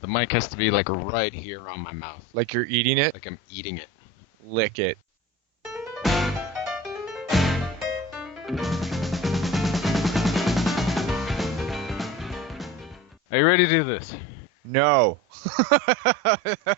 The mic has to be like right here on my mouth, Like you're eating it? like I'm eating it. Lick it. Are you ready to do this? No.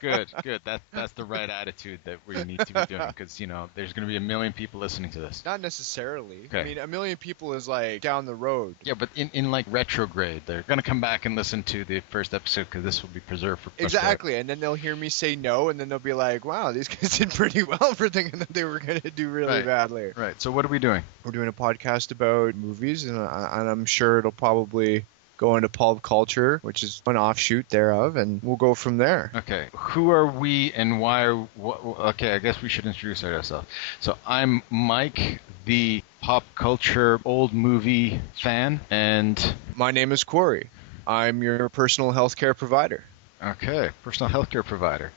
Good, good. That's the right attitude that we need to be doing because, there's going to be a million people listening to this. Not necessarily. Okay. I mean, a million people is like down the road. Yeah, but in like retrograde, they're going to come back and listen to the first episode because this will be preserved for Exactly, and then they'll hear me say no, and then they'll be like, wow, these guys did pretty well for thinking that they were going to do really Right. badly. Right. So what are we doing? We're doing a podcast about movies, and I'm sure it'll probably go into pulp culture, which is an offshoot thereof, and we'll go from there. Okay. Who are we and why are... Okay, I guess we should introduce ourselves. So I'm Mike, the pop culture old movie fan, and... My name is Corey. I'm your personal healthcare provider. Okay, personal healthcare provider.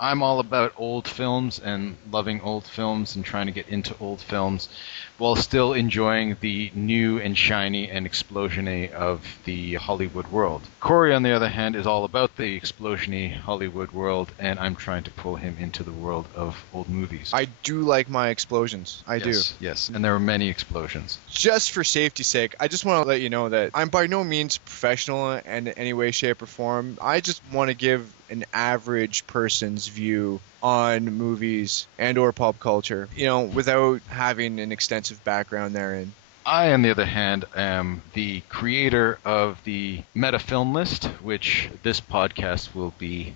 I'm all about old films and loving old films and trying to get into old films while still enjoying the new and shiny and explosiony of the Hollywood world. Corey, on the other hand, is all about the explosiony Hollywood world, and I'm trying to pull him into the world of old movies. I do like my explosions. I do. Yes, and there were many explosions. Just for safety's sake, I just want to let you know that I'm by no means professional in any way, shape, or form. I just want to give an average person's view on movies and or pop culture, without having an extensive background therein. I, on the other hand, am the creator of the MetaFilmList, which this podcast will be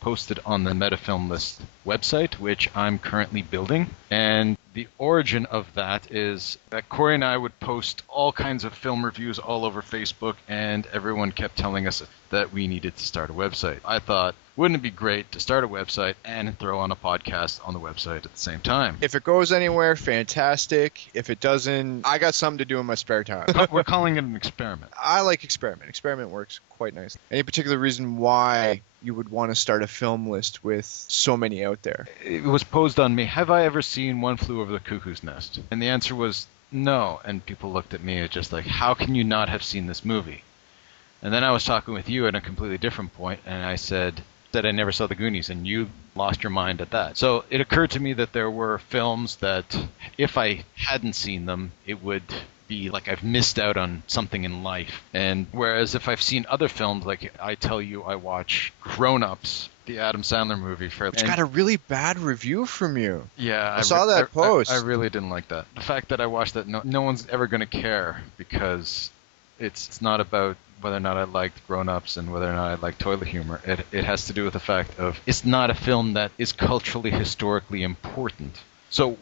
posted on the MetaFilmList website, which I'm currently building. And the origin of that is that Corey and I would post all kinds of film reviews all over Facebook, and everyone kept telling us that we needed to start a website. I thought, wouldn't it be great to start a website and throw on a podcast on the website at the same time? If it goes anywhere, fantastic. If it doesn't, I got something to do in my spare time. We're calling it an experiment. I like experiment. Experiment works quite nice. Any particular reason why you would want to start a film list with so many out there? It was posed on me, have I ever seen One Flew Over the Cuckoo's Nest? And the answer was no. And people looked at me as just like, how can you not have seen this movie? And then I was talking with you at a completely different point, and I said that I never saw the Goonies, and you lost your mind at that. So it occurred to me that there were films that if I hadn't seen them, it would be like I've missed out on something in life. And whereas if I've seen other films, like I tell you I watch Grown Ups, the Adam Sandler movie. It's got a really bad review from you. Yeah, I saw that post. I really didn't like that. The fact that I watched that, no one's ever going to care because it's not about whether or not I liked Grown Ups and whether or not I liked toilet humor. It has to do with the fact of it's not a film that is culturally, historically important. So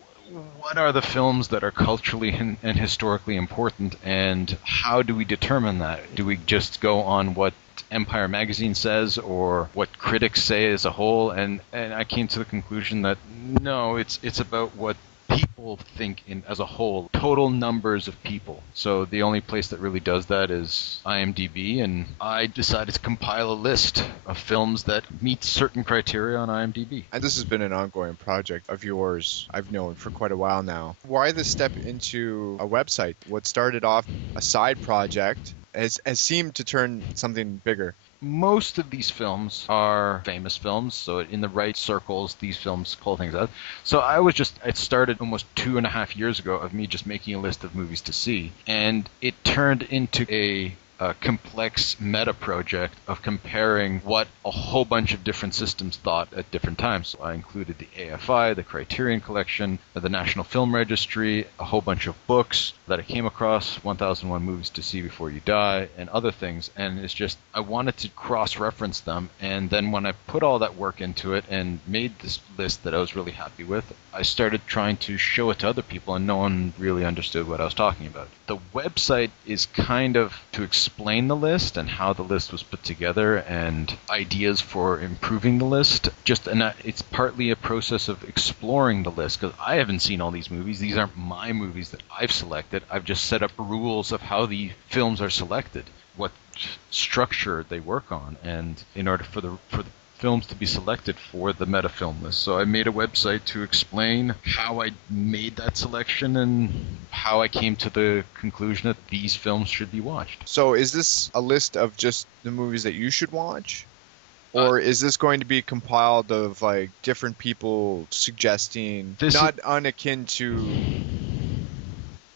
what are the films that are culturally and historically important, and how do we determine that? Do we just go on what Empire Magazine says or what critics say as a whole? And I came to the conclusion that no, it's about what people think as a whole, total numbers of people. So the only place that really does that is IMDb, and I decided to compile a list of films that meet certain criteria on IMDb. And this has been an ongoing project of yours I've known for quite a while now. Why the step into a website? What started off a side project has seemed to turn something bigger. Most of these films are famous films, so in the right circles, these films pull things out. So it started almost 2.5 years ago of me just making a list of movies to see, and it turned into a complex meta project of comparing what a whole bunch of different systems thought at different times. So I included the AFI, the Criterion Collection, the National Film Registry, a whole bunch of books that I came across, 1001 Movies to See Before You Die, and other things. And it's just, I wanted to cross-reference them. And then when I put all that work into it and made this list that I was really happy with, I started trying to show it to other people, and no one really understood what I was talking about. The website is kind of to explain the list and how the list was put together and ideas for improving the list. It's partly a process of exploring the list because I haven't seen all these movies. These aren't my movies that I've selected. I've just set up rules of how the films are selected, what structure they work on, and in order for the films to be selected for the MetaFilm list. So I made a website to explain how I made that selection and how I came to the conclusion that these films should be watched. So is this a list of just the movies that you should watch? Or is this going to be compiled of like different people suggesting, not unakin to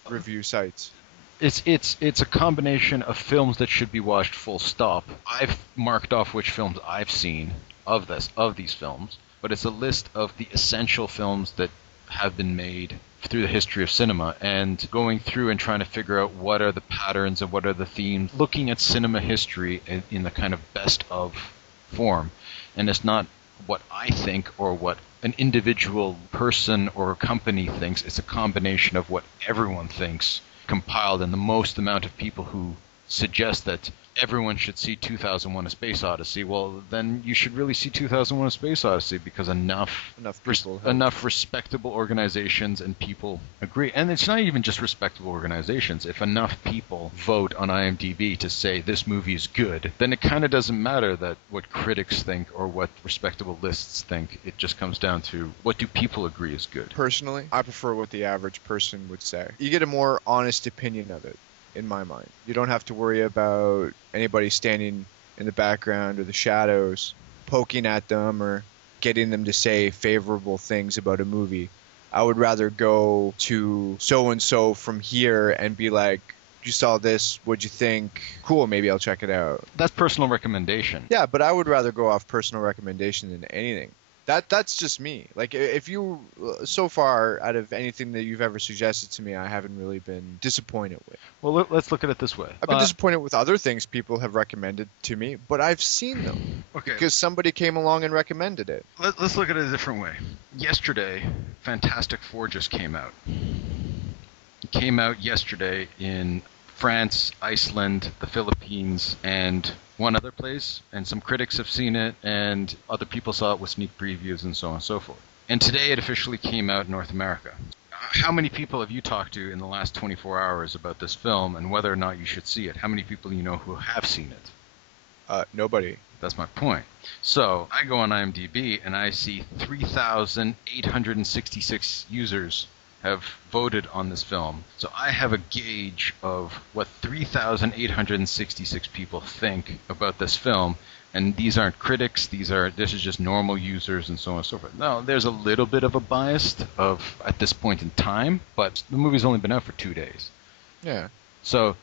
review sites? It's a combination of films that should be watched full stop. I've marked off which films I've seen of these films, but it's a list of the essential films that have been made through the history of cinema, and going through and trying to figure out what are the patterns and what are the themes, looking at cinema history in the kind of best of form. And it's not what I think or what an individual person or company thinks. It's a combination of what everyone thinks compiled, and the most amount of people who suggest that everyone should see 2001: A Space Odyssey. Well, then you should really see 2001: A Space Odyssey, because enough respectable organizations and people agree. And it's not even just respectable organizations. If enough people vote on IMDb to say this movie is good, then it kind of doesn't matter that what critics think or what respectable lists think. It just comes down to, what do people agree is good? Personally, I prefer what the average person would say. You get a more honest opinion of it, in my mind. You don't have to worry about anybody standing in the background or the shadows poking at them or getting them to say favorable things about a movie. I would rather go to so-and-so from here and be like, you saw this, what'd you think? Cool, maybe I'll check it out. That's personal recommendation. Yeah, but I would rather go off personal recommendation than anything. That's just me. Like, if you, so far, out of anything that you've ever suggested to me, I haven't really been disappointed with. Well, let's look at it this way. I've been disappointed with other things people have recommended to me, but I've seen them. Okay. Because somebody came along and recommended it. Let's look at it a different way. Yesterday, Fantastic Four just came out. It came out yesterday in France, Iceland, the Philippines, and one other place, and some critics have seen it, and other people saw it with sneak previews and so on and so forth. And today it officially came out in North America. How many people have you talked to in the last 24 hours about this film and whether or not you should see it? How many people do you know who have seen it? Nobody. That's my point. So I go on IMDb and I see 3,866 users have voted on this film. So I have a gauge of what 3,866 people think about this film. And these aren't critics, this is just normal users and so on and so forth. Now, there's a little bit of a bias at this point in time, but the movie's only been out for 2 days. Yeah. So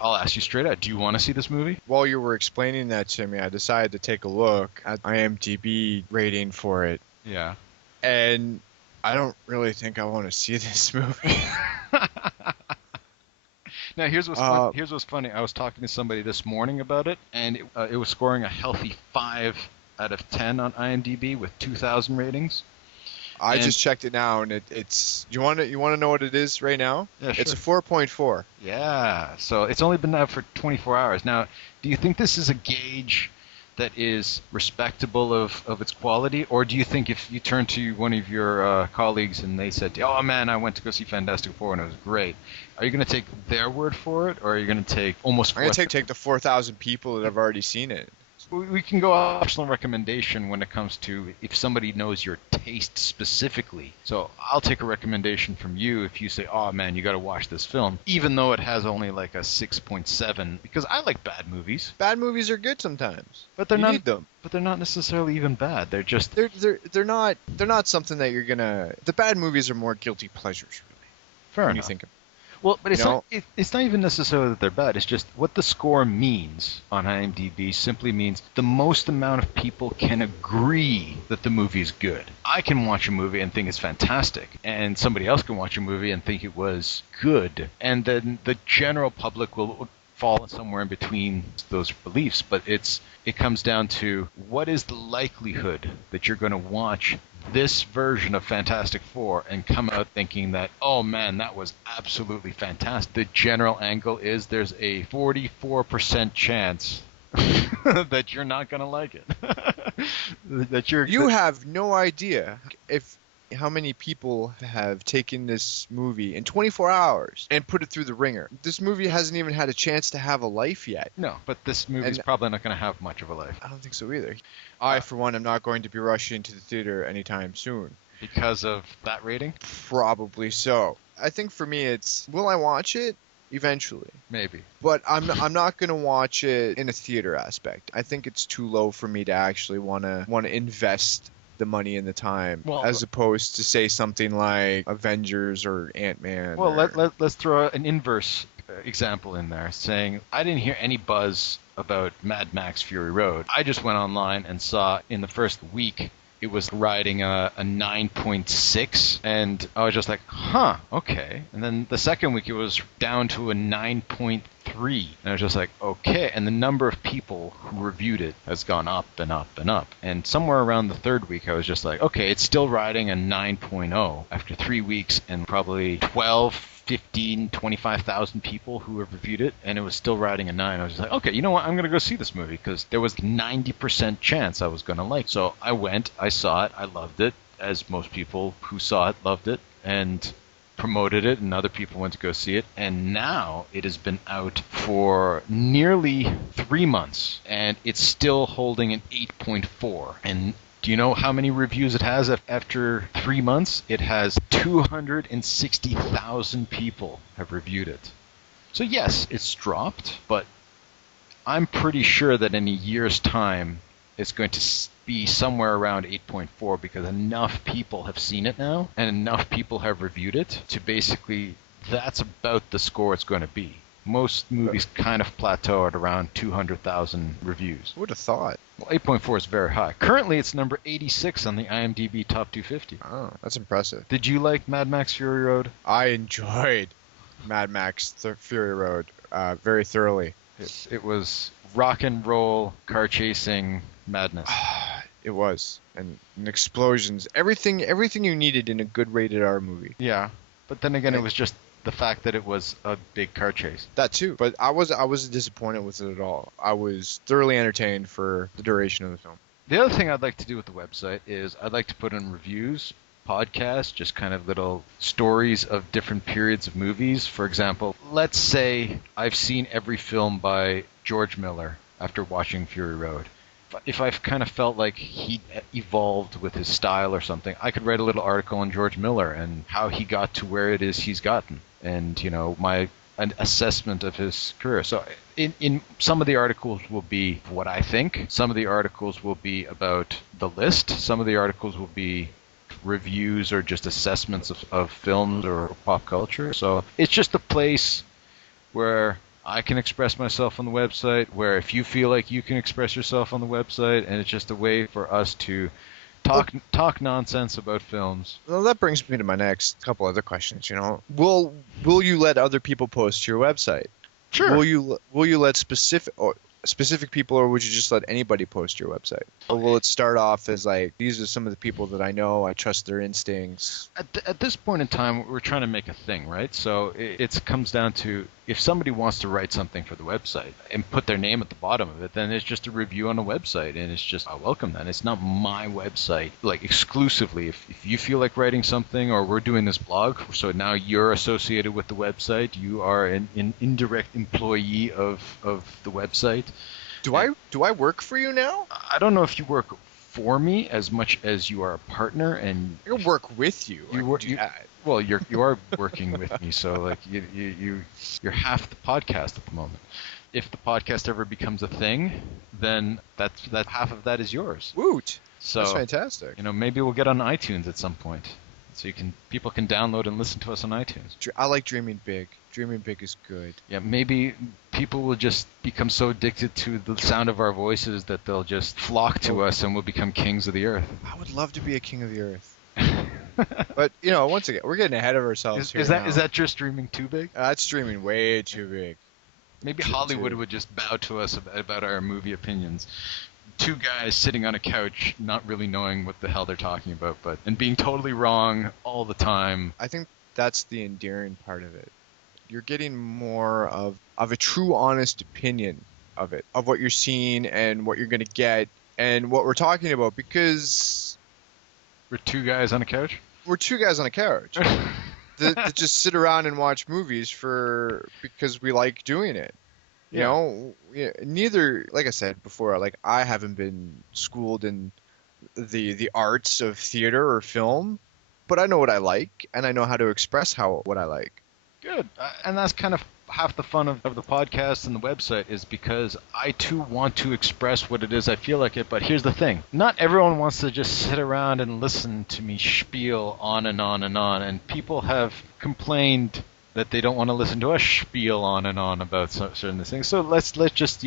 I'll ask you straight out, do you want to see this movie? While you were explaining that to me, I decided to take a look at IMDb rating for it. Yeah. And I don't really think I want to see this movie. Now, here's what's funny. I was talking to somebody this morning about it, and it was scoring a healthy 5 out of 10 on IMDb with 2,000 ratings. I just checked it now, and it's. You want to know what it is right now? Yeah, sure. It's a 4.4. Yeah, so it's only been out for 24 hours. Now, do you think this is a gauge that is respectable of its quality, or do you think if you turn to one of your colleagues and they said, "Oh man, I went to go see Fantastic Four and it was great," are you going to take their word for it, or are you going to take almost? I'm going to take the 4,000 people that have already seen it. We can go off personal recommendation when it comes to if somebody knows your taste specifically. So I'll take a recommendation from you if you say, "Oh man, you got to watch this film," even though it has only like a 6.7, because I like bad movies. Bad movies are good sometimes, but they're you not. Need them. But they're not necessarily even bad. They're just they're not something that you're gonna. The bad movies are more guilty pleasures, really. Fair when enough. You think of. Well, but it's not even necessarily that they're bad. It's just what the score means on IMDb simply means the most amount of people can agree that the movie is good. I can watch a movie and think it's fantastic, and somebody else can watch a movie and think it was good, and then the general public will fall somewhere in between those beliefs. But it comes down to what is the likelihood that you're going to watch this version of Fantastic Four and come out thinking that, oh man, that was absolutely fantastic. The general angle is there's a 44% chance that you're not going to like it. You have no idea. If How many people have taken this movie in 24 hours and put it through the ringer? This movie hasn't even had a chance to have a life yet. No, but this movie's And probably not going to have much of a life. I don't think so either. I, for one, am not going to be rushing to the theater anytime soon. Because of that rating? Probably so. I think for me it's, will I watch it? Eventually. Maybe. But I'm not going to watch it in a theater aspect. I think it's too low for me to actually want to invest the money and the time, as opposed to say something like Avengers or Ant-Man. Well, let's throw an inverse example in there, saying I didn't hear any buzz about Mad Max Fury Road. I just went online and saw in the first week it was riding a 9.6, and I was just like, huh, okay. And then the second week it was down to a 9.3, and I was just like, okay. And the number of people who reviewed it has gone up and up and up. And somewhere around the third week I was just like, okay, it's still riding a 9.0 after 3 weeks and probably 12, 15, 25,000 people who have reviewed it, and it was still riding a 9. I was just like, okay, you know what? I'm going to go see this movie because there was 90% chance I was going to like it. So I went, I saw it, I loved it, as most people who saw it loved it, and promoted it, and other people went to go see it. And now it has been out for nearly 3 months, and it's still holding an 8.4. And do you know how many reviews it has after 3 months? It has 260,000 people have reviewed it. So yes, it's dropped, but I'm pretty sure that in a year's time, it's going to be somewhere around 8.4 because enough people have seen it now and enough people have reviewed it to basically, that's about the score it's going to be. Most movies kind of plateau at around 200,000 reviews. Who would have thought? Well, 8.4 is very high. Currently, it's number 86 on the IMDb Top 250. Oh, that's impressive. Did you like Mad Max Fury Road? I enjoyed Mad Max Fury Road very thoroughly. It was rock and roll, car chasing madness. It was. And explosions. Everything you needed in a good rated R movie. Yeah, but then again, it was just the fact that it was a big car chase. That too, but I wasn't disappointed with it at all. I was thoroughly entertained for the duration of the film. The other thing I'd like to do with the website is I'd like to put in reviews, podcasts, just kind of little stories of different periods of movies. For example, let's say I've seen every film by George Miller after watching Fury Road. If I've kind of felt like he evolved with his style or something, I could write a little article on George Miller and how he got to where it is he's gotten, and an assessment of his career. So in some of the articles will be what I think, some of the articles will be about the list, some of the articles will be reviews or just assessments of films or pop culture. So it's just a place where I can express myself on the website, where if you feel like you can express yourself on the website, and it's just a way for us to talk nonsense about films. Well, that brings me to my next couple other questions. Will you let other people post to your website? Sure. Will you let specific people, or would you just let anybody post to your website? Or will it start off as like, these are some of the people that I know, I trust their instincts? At this point in time, we're trying to make a thing, right? So it comes down to, if somebody wants to write something for the website and put their name at the bottom of it, then it's just a review on a website, and it's just, I welcome that. It's not my website, like exclusively. If you feel like writing something, or we're doing this blog, so now you're associated with the website, you are an indirect employee of the website. Do I work for you now? I don't know if you work for me as much as you are a partner, and I work with you. Well, you are working with me, so like you're half the podcast at the moment. If the podcast ever becomes a thing, then that half of that is yours. Woot! So that's fantastic. Maybe we'll get on iTunes at some point, so people can download and listen to us on iTunes. I like dreaming big. Dreaming big is good. Yeah, maybe people will just become so addicted to the sound of our voices that they'll just flock to us, and we'll become kings of the earth. I would love to be a king of the earth. But once again, we're getting ahead of ourselves here. Is that just dreaming too big? That's dreaming way too big. Maybe Hollywood would just bow to us about our movie opinions. Two guys sitting on a couch, not really knowing what the hell they're talking about, and being totally wrong all the time. I think that's the endearing part of it. You're getting more of a true, honest opinion of it, of what you're seeing and what you're going to get and what we're talking about, because we're two guys on a couch? we're two guys on a couch that just sit around and watch movies because we like doing it. You Yeah. know, yeah, neither, like I said before, like I haven't been schooled in the arts of theater or film, but I know what I like and I know how to express what I like. Good. And that's kind of half the fun of the podcast and the website is because I too want to express what it is I feel like it. But here's the thing. Not everyone wants to just sit around and listen to me spiel on and on and on. And people have complained that they don't want to listen to us spiel on and on about certain things. So let's just,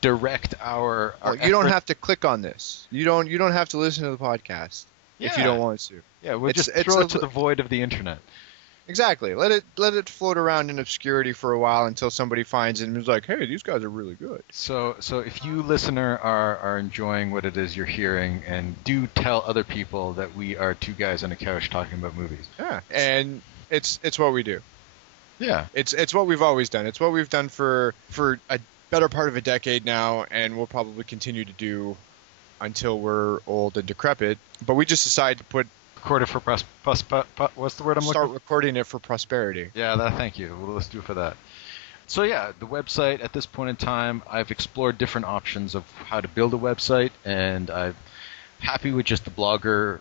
direct our Well, you don't effort. have to click on this. You don't have to listen to the podcast if you Yeah. don't want to. Yeah, we'll It's- just it's throw a- it to the void of the internet. Exactly. Let it float around in obscurity for a while until somebody finds it and is like, "Hey, these guys are really good." So if you listener are enjoying what it is you're hearing, and do tell other people that we are two guys on a couch talking about movies. Yeah, and it's what we do. Yeah. It's what we've always done. It's what we've done for a better part of a decade now, and we'll probably continue to do until we're old and decrepit. But we just decided to Record it for what's the word I'm start looking for? recording it for prosperity. Yeah, thank you. Well, let's do it for that. So yeah, the website at this point in time, I've explored different options of how to build a website, and I'm happy with just the blogger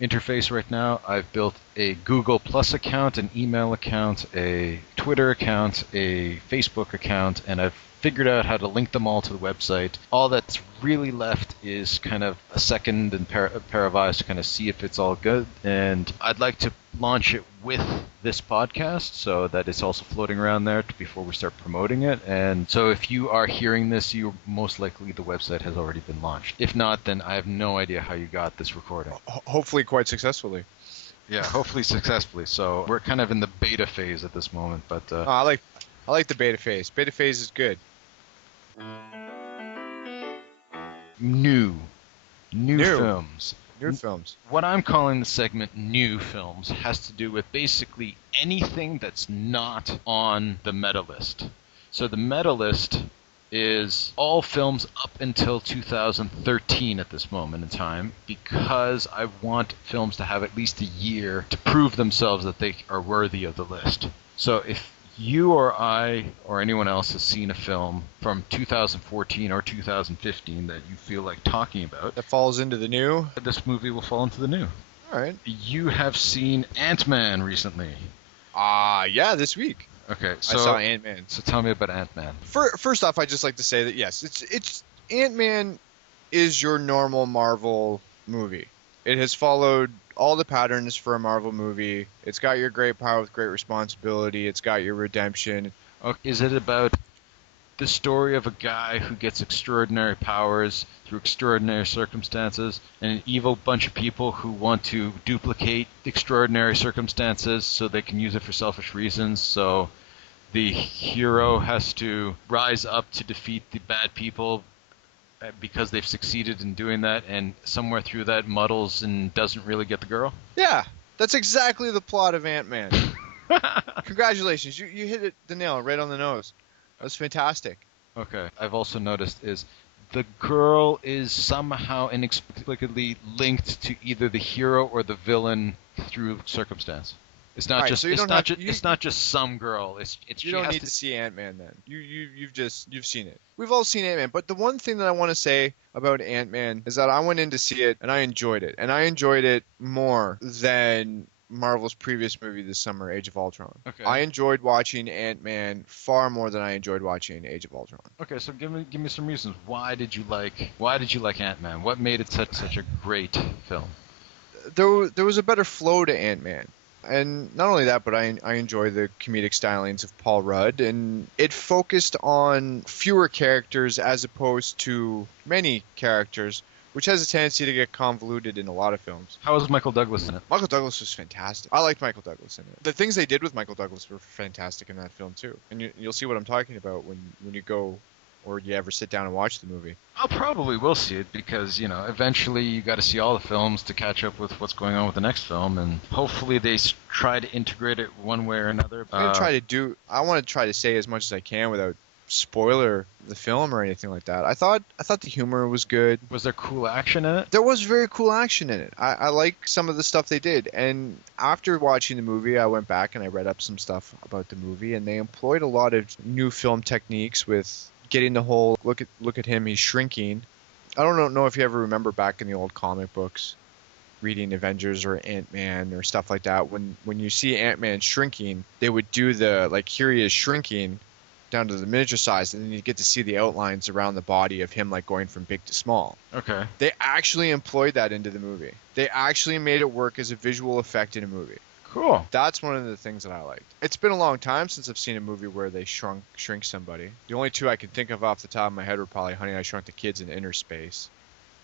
interface right now. I've built a Google Plus account, an email account, a Twitter account, a Facebook account, and I've figured out how to link them all to the website. All that's really left is kind of a second and pair of eyes to kind of see if it's all good. And I'd like to launch it with this podcast so that it's also floating around there before we start promoting it. And so if you are hearing this, you most likely the website has already been launched. If not, then I have no idea how you got this recording. Hopefully, quite successfully. Yeah, hopefully successfully. So we're kind of in the beta phase at this moment, but I like the beta phase. Beta phase is good. new films. New films. What I'm calling the segment new films has to do with basically anything that's not on the MetaList. So the MetaList is all films up until 2013 at this moment in time, because I want films to have at least a year to prove themselves that they are worthy of the list. So if you or I or anyone else has seen a film from 2014 or 2015 that you feel like talking about, That falls into the new. this movie will fall into the new. All right. You have seen Ant-Man recently. Yeah, this week. Okay, I so saw Ant-Man. so tell me about Ant-Man. First off, I'd just like to say that yes, it's Ant-Man is your normal Marvel movie. It has followed all the patterns for a Marvel movie. It's got your great power with great responsibility. It's got your redemption. Okay, is it about the story of a guy who gets extraordinary powers through extraordinary circumstances, and an evil bunch of people who want to duplicate extraordinary circumstances so they can use it for selfish reasons? So the hero has to rise up to defeat the bad people because they've succeeded in doing that, and somewhere through that muddles and doesn't really get the girl? Yeah, that's exactly the plot of Ant-Man. Congratulations, you hit the nail right on the nose. That was fantastic. Okay. I've also noticed is the girl is somehow inexplicably linked to either the hero or the villain through circumstance. It's not Right, just so you it's don't not have- just you- it's not just some girl. It's You she don't has need to see Ant-Man then. You've seen it. We've all seen Ant-Man, but the one thing that I want to say about Ant-Man is that I went in to see it and I enjoyed it. And I enjoyed it more than Marvel's previous movie this summer, Age of Ultron. Okay. I enjoyed watching Ant-Man far more than I enjoyed watching Age of Ultron. Okay, so give me some reasons. Why did you like Ant-Man? What made it such a great film? There was a better flow to Ant-Man. And not only that, but I enjoy the comedic stylings of Paul Rudd, and it focused on fewer characters as opposed to many characters, which has a tendency to get convoluted in a lot of films. How was Michael Douglas in it? Michael Douglas was fantastic. I liked Michael Douglas in it. The things they did with Michael Douglas were fantastic in that film too, and you'll see what I'm talking about when you go or you ever sit down and watch the movie. I probably will see it because, eventually you got to see all the films to catch up with what's going on with the next film, and hopefully they try to integrate it one way or another. I want to try to say as much as I can without spoiler the film or anything like that. I thought the humor was good. Was there cool action in it? There was very cool action in it. I like some of the stuff they did. And after watching the movie, I went back and I read up some stuff about the movie, and they employed a lot of new film techniques with getting the whole look at him, he's shrinking. I don't know if you ever remember back in the old comic books, reading Avengers or Ant-Man or stuff like that. When you see Ant-Man shrinking, they would do the, like, here he is shrinking down to the miniature size, and then you get to see the outlines around the body of him, like, going from big to small. Okay. They actually employed that into the movie. They actually made it work as a visual effect in a movie. Cool. That's one of the things that I liked. It's been a long time since I've seen a movie where they shrink somebody. The only two I can think of off the top of my head were probably Honey, I Shrunk the Kids and Inner Space.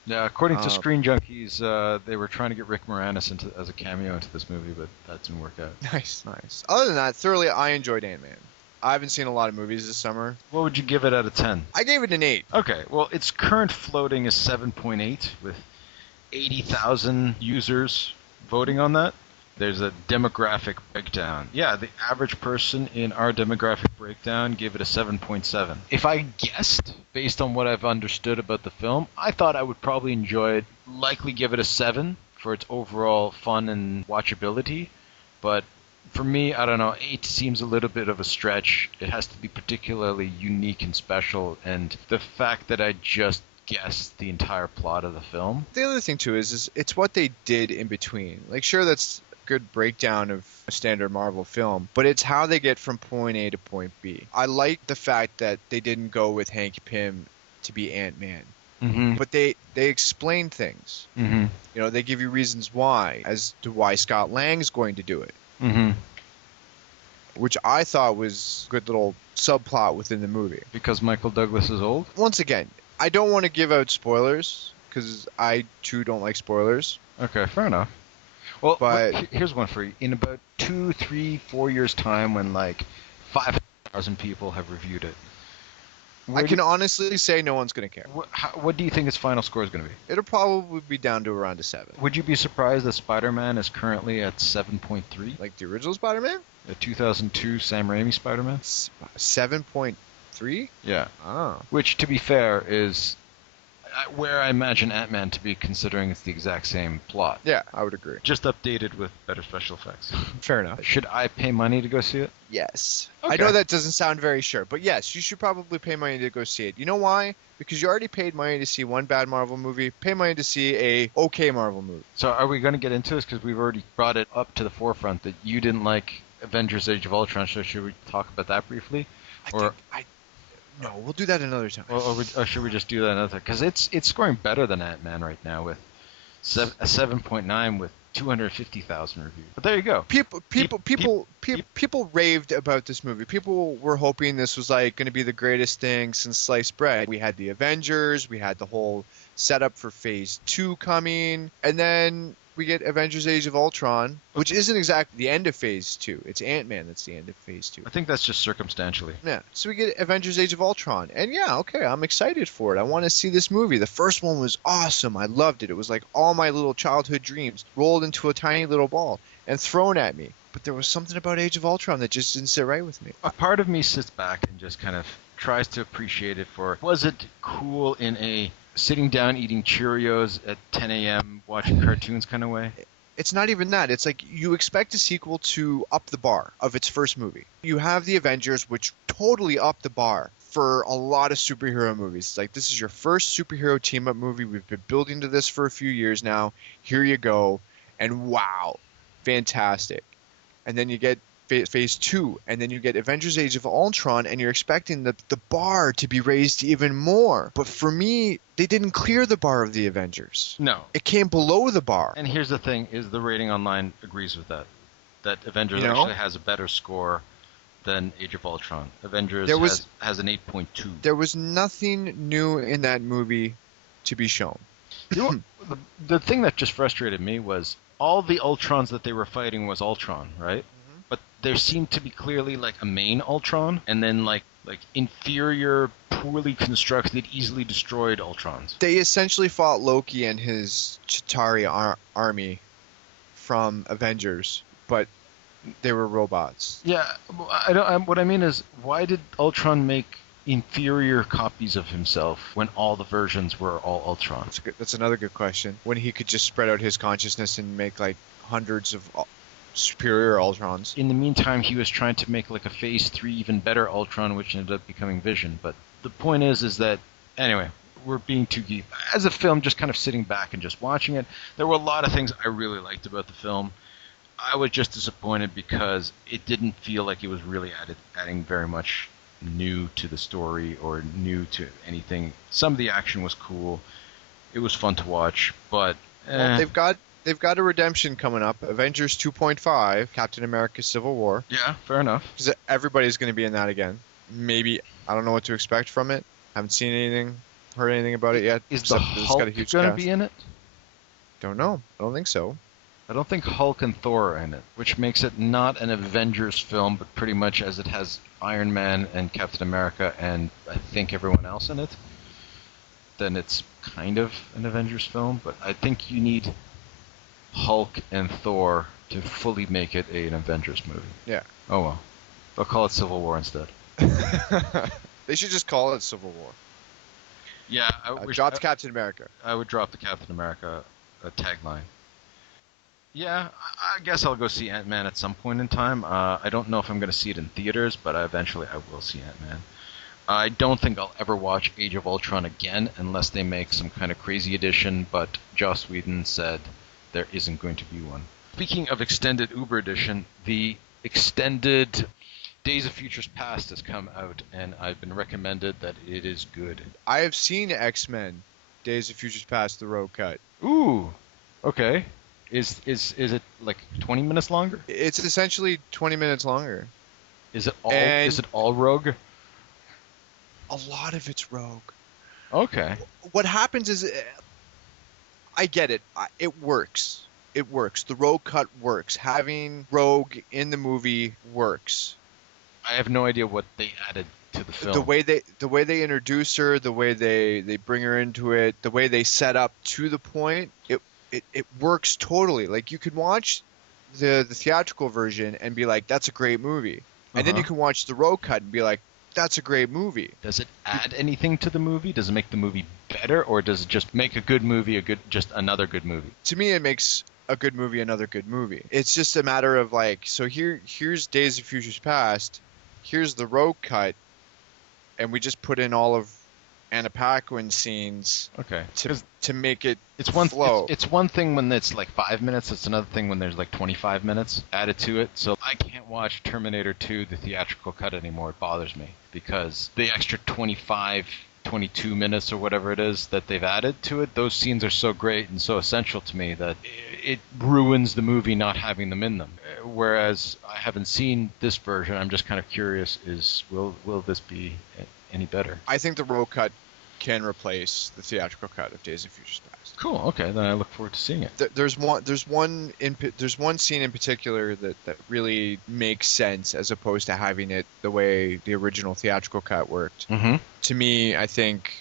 Yeah, according to Screen Junkies, they were trying to get Rick Moranis as a cameo into this movie, but that didn't work out. Nice. Other than that, thoroughly, I enjoyed Ant-Man. I haven't seen a lot of movies this summer. What would you give it out of 10? I gave it an 8. Okay, well, its current floating is 7.8 with 80,000 users voting on that. There's a demographic breakdown. Yeah, the average person in our demographic breakdown gave it a 7.7. If I guessed, based on what I've understood about the film, I thought I would probably enjoy it, likely give it a 7 for its overall fun and watchability. But for me, I don't know, 8 seems a little bit of a stretch. It has to be particularly unique and special, and the fact that I just guessed the entire plot of the film. The other thing, too, is it's what they did in between. Like, sure, that's good breakdown of a standard Marvel film, but it's how they get from point A to point B. I like the fact that they didn't go with Hank Pym to be Ant-Man. Mm-hmm. But they explain things. Mm-hmm. You know, they give you reasons why, as to why Scott Lang's going to do it. Mm-hmm. Which I thought was a good little subplot within the movie. Because Michael Douglas is old? Once again, I don't want to give out spoilers, because I, too, don't like spoilers. Okay, fair enough. Well, but here's one for you. In about 2, 3, 4 years' time, when like 5,000 people have reviewed it, I can honestly say no one's going to care. What do you think its final score is going to be? It'll probably be down to around a 7. Would you be surprised that Spider-Man is currently at 7.3? Like the original Spider-Man? The 2002 Sam Raimi Spider-Man? 7.3? Yeah. Oh. Which, to be fair, is where I imagine Ant-Man to be, considering it's the exact same plot. Yeah, I would agree. Just updated with better special effects. Fair enough. Should I pay money to go see it? Yes. Okay. I know that doesn't sound very sure, but yes, you should probably pay money to go see it. You know why? Because you already paid money to see one bad Marvel movie. Pay money to see a okay Marvel movie. So are we going to get into this? Because we've already brought it up to the forefront that you didn't like Avengers Age of Ultron, so should we talk about that briefly? No, we'll do that another time. Or should we just do that another time? Because it's scoring better than Ant-Man right now with a 7.9 with 250,000 reviews. But there you go. People raved about this movie. People were hoping this was like going to be the greatest thing since sliced bread. We had the Avengers, we had the whole setup for Phase 2 coming, and then we get Avengers Age of Ultron, which isn't exactly the end of Phase 2. It's Ant-Man that's the end of Phase 2. I think that's just circumstantially. Yeah, so we get Avengers Age of Ultron. And yeah, okay, I'm excited for it. I want to see this movie. The first one was awesome. I loved it. It was like all my little childhood dreams rolled into a tiny little ball and thrown at me. But there was something about Age of Ultron that just didn't sit right with me. A part of me sits back and just kind of tries to appreciate it for, was it cool in a sitting down eating Cheerios at 10 a.m. watching cartoons kind of way? It's not even that. It's like you expect a sequel to up the bar of its first movie. You have the Avengers, which totally upped the bar for a lot of superhero movies. It's like, this is your first superhero team-up movie. We've been building to this for a few years now. Here you go. And wow, fantastic. And then you get Phase 2, and then you get Avengers Age of Ultron, and you're expecting the bar to be raised even more. But for me, they didn't clear the bar of the Avengers. No. It came below the bar. And here's the thing, is the rating online agrees with that. That Avengers actually has a better score than Age of Ultron. Avengers has an 8.2. There was nothing new in that movie to be shown. You know, the thing that just frustrated me was all the Ultrons that they were fighting was Ultron, right? But there seemed to be clearly like a main Ultron, and then like inferior, poorly constructed, easily destroyed Ultrons. They essentially fought Loki and his Chitauri army from Avengers, but they were robots. Yeah, what I mean is, why did Ultron make inferior copies of himself when all the versions were all Ultron? That's another good question. When he could just spread out his consciousness and make like hundreds of superior Ultrons. In the meantime, he was trying to make like a Phase 3 even better Ultron, which ended up becoming Vision. But the point is that, anyway, we're being too deep. As a film, just kind of sitting back and just watching it, there were a lot of things I really liked about the film. I was just disappointed because it didn't feel like it was really adding very much new to the story or new to anything. Some of the action was cool. It was fun to watch, but Well, they've got a redemption coming up. Avengers 2.5, Captain America: Civil War. yeah, fair enough. Because everybody's going to be in that again. Maybe I don't know what to expect from it. Haven't seen anything, heard anything about it yet. Is the except that it's Hulk got a huge going to cast. be in it? Don't know. I don't think so. I don't think Hulk and Thor are in it, which makes it not an Avengers film, but pretty much as it has Iron Man and Captain America and I think everyone else in it, then it's kind of an Avengers film. But I think you need Hulk and Thor to fully make it an Avengers movie. Yeah. Oh well. They'll call it Civil War instead. They should just call it Civil War. Yeah, Dropped Captain America. I would drop the Captain America tagline. Yeah, I guess I'll go see Ant-Man at some point in time. I don't know if I'm going to see it in theaters, but eventually I will see Ant-Man. I don't think I'll ever watch Age of Ultron again unless they make some kind of crazy edition, but Joss Whedon said there isn't going to be one. Speaking of extended Uber edition, the extended Days of Futures Past has come out, and I've been recommended that it is good. I have seen X-Men: Days of Futures Past, the Road Cut. Ooh, okay. Is it like 20 minutes longer? It's essentially 20 minutes longer. Is it all Rogue? A lot of it's Rogue. Okay. What happens is, I get it. It works. It works. The Rogue Cut works. Having Rogue in the movie works. I have no idea what they added to the film. The way they introduce her, the way they bring her into it, the way they set up to the point, it works totally. Like, you could watch the theatrical version and be like, that's a great movie. And then you can watch the Rogue Cut and be like, that's a great movie. Does it add anything to the movie? Does it make the movie better, or does it just make a good movie just another good movie? To me, it makes a good movie another good movie. It's just a matter of like, so here's Days of Futures Past, here's the Rogue Cut, and we just put in all of Anna Paquin's scenes to make it flow. It's one thing when it's like 5 minutes. It's another thing when there's like 25 minutes added to it. So I can't watch Terminator 2, the theatrical cut anymore. It bothers me because the extra 25, 22 minutes or whatever it is that they've added to it, those scenes are so great and so essential to me that it ruins the movie not having them in them. Whereas I haven't seen this version. I'm just kind of curious, will this be any better? I think the Rogue Cut can replace the theatrical cut of Days of Futures Past. Cool. Okay, then I look forward to seeing it. There's one scene in particular that really makes sense as opposed to having it the way the original theatrical cut worked. Mm-hmm. To me, I think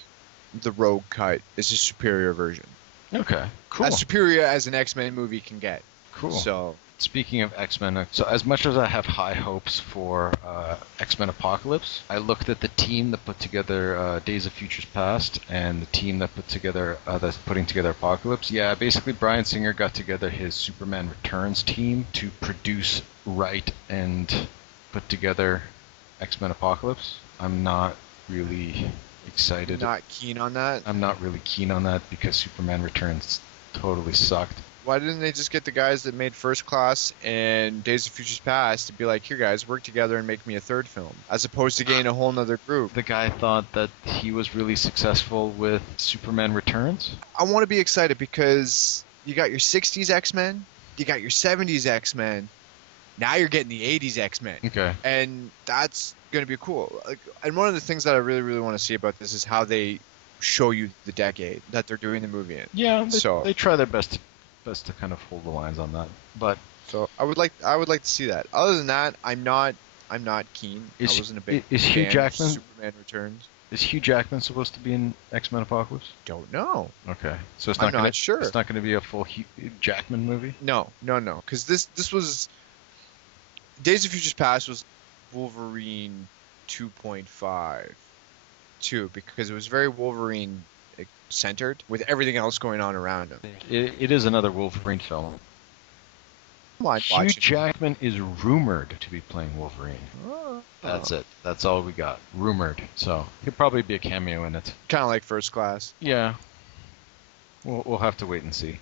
the Rogue Cut is a superior version. Okay, cool. As superior as an X-Men movie can get. Cool. So, speaking of X-Men, so as much as I have high hopes for X-Men Apocalypse, I looked at the team that put together Days of Futures Past and the team that that's putting together Apocalypse. Yeah, basically Bryan Singer got together his Superman Returns team to produce, write, and put together X-Men Apocalypse. I'm not really excited. not keen on that. I'm not really keen on that because Superman Returns totally sucked. Why didn't they just get the guys that made First Class and Days of Futures Past to be like, here guys, work together and make me a third film, as opposed to getting a whole nother group? The guy thought that he was really successful with Superman Returns. I want to be excited because you got your 60s X-Men, you got your 70s X-Men, now you're getting the 80s X-Men. Okay. And that's going to be cool. And one of the things that I really, really want to see about this is how they show you the decade that they're doing the movie in. Yeah, they try their best to kind of hold the lines on that. But so I would like to see that. Other than that, I'm not keen. I wasn't a big is Hugh fan Jackman of Superman Returns. Is Hugh Jackman supposed to be in X-Men Apocalypse? Don't know. Okay, so it's I'm not not sure. It's not going to be a full Hugh Jackman movie. No, because this was Days of Futures Past was Wolverine 2.5. too, because it was very Wolverine centered with everything else going on around him. It is another Wolverine film. Mind Hugh watching. Jackman is rumored to be playing Wolverine. That's it. That's all we got. Rumored. So he'll probably be a cameo in it. Kind of like First Class. Yeah. We'll have to wait and see.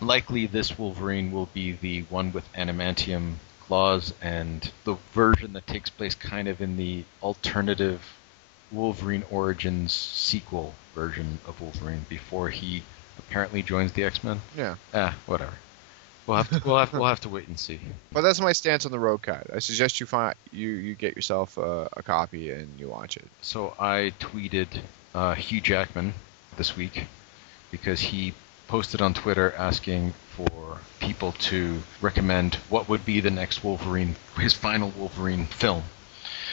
Likely this Wolverine will be the one with adamantium claws, and the version that takes place kind of in the alternative Wolverine Origins sequel version of Wolverine before he apparently joins the X-Men. Yeah. Whatever. We'll have to wait and see. But that's my stance on the Road Cut. I suggest you get yourself a copy and you watch it. So I tweeted Hugh Jackman this week because he posted on Twitter asking for people to recommend what would be the next Wolverine, his final Wolverine film.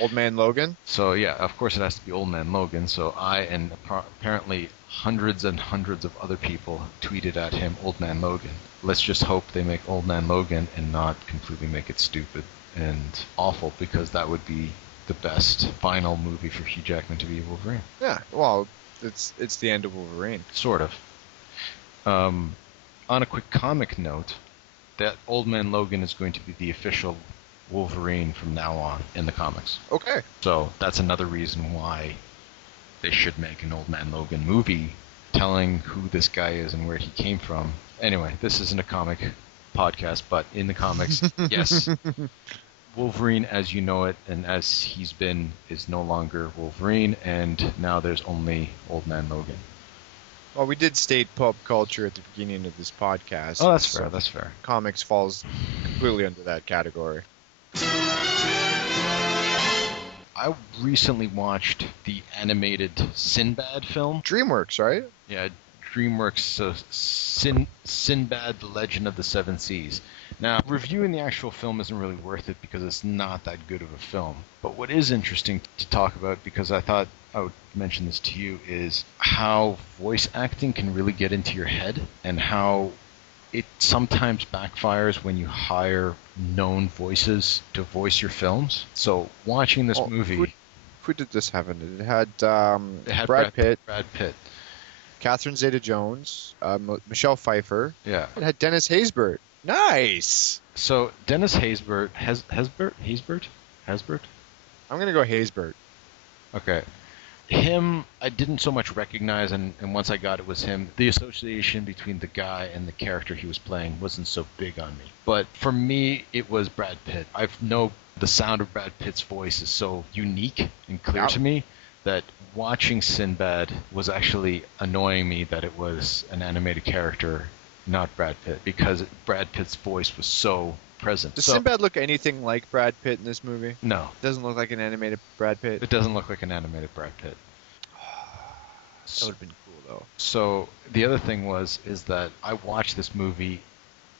Old Man Logan? So yeah, of course it has to be Old Man Logan. So I and apparently hundreds and hundreds of other people tweeted at him Old Man Logan. Let's just hope they make Old Man Logan and not completely make it stupid and awful, because that would be the best final movie for Hugh Jackman to be Wolverine. Yeah, well, it's the end of Wolverine. Sort of. On a quick comic note, that Old Man Logan is going to be the official Wolverine from now on in the comics. Okay. So that's another reason why they should make an Old Man Logan movie telling who this guy is and where he came from. Anyway, this isn't a comic podcast, but in the comics, yes, Wolverine as you know it and as he's been is no longer Wolverine, and now there's only Old Man Logan. Well, we did state pop culture at the beginning of this podcast. Oh, that's fair. That's fair. Comics falls completely under that category. I recently watched the animated Sinbad film. DreamWorks, right? Yeah, DreamWorks. Sinbad, The Legend of the Seven Seas. Now, reviewing the actual film isn't really worth it because it's not that good of a film. But what is interesting to talk about, because I thought I would mention this to you, is how voice acting can really get into your head and how it sometimes backfires when you hire known voices to voice your films. So watching this movie... Who did this have in it? It had, Brad Pitt. Brad Pitt. Catherine Zeta-Jones. Michelle Pfeiffer. Yeah. It had Dennis Haysbert. Nice! So Dennis Haysbert... Haysbert? I'm going to go Haysbert. Okay. Him, I didn't so much recognize, and once I got it was him, the association between the guy and the character he was playing wasn't so big on me. But for me, it was Brad Pitt. I know the sound of Brad Pitt's voice is so unique and clear to me that watching Sinbad was actually annoying me that it was an animated character, not Brad Pitt, because Brad Pitt's voice was so present. Does Sinbad look anything like Brad Pitt in this movie? No. Doesn't look like an animated Brad Pitt? It doesn't look like an animated Brad Pitt. That would have been cool, though. So the other thing is that I watched this movie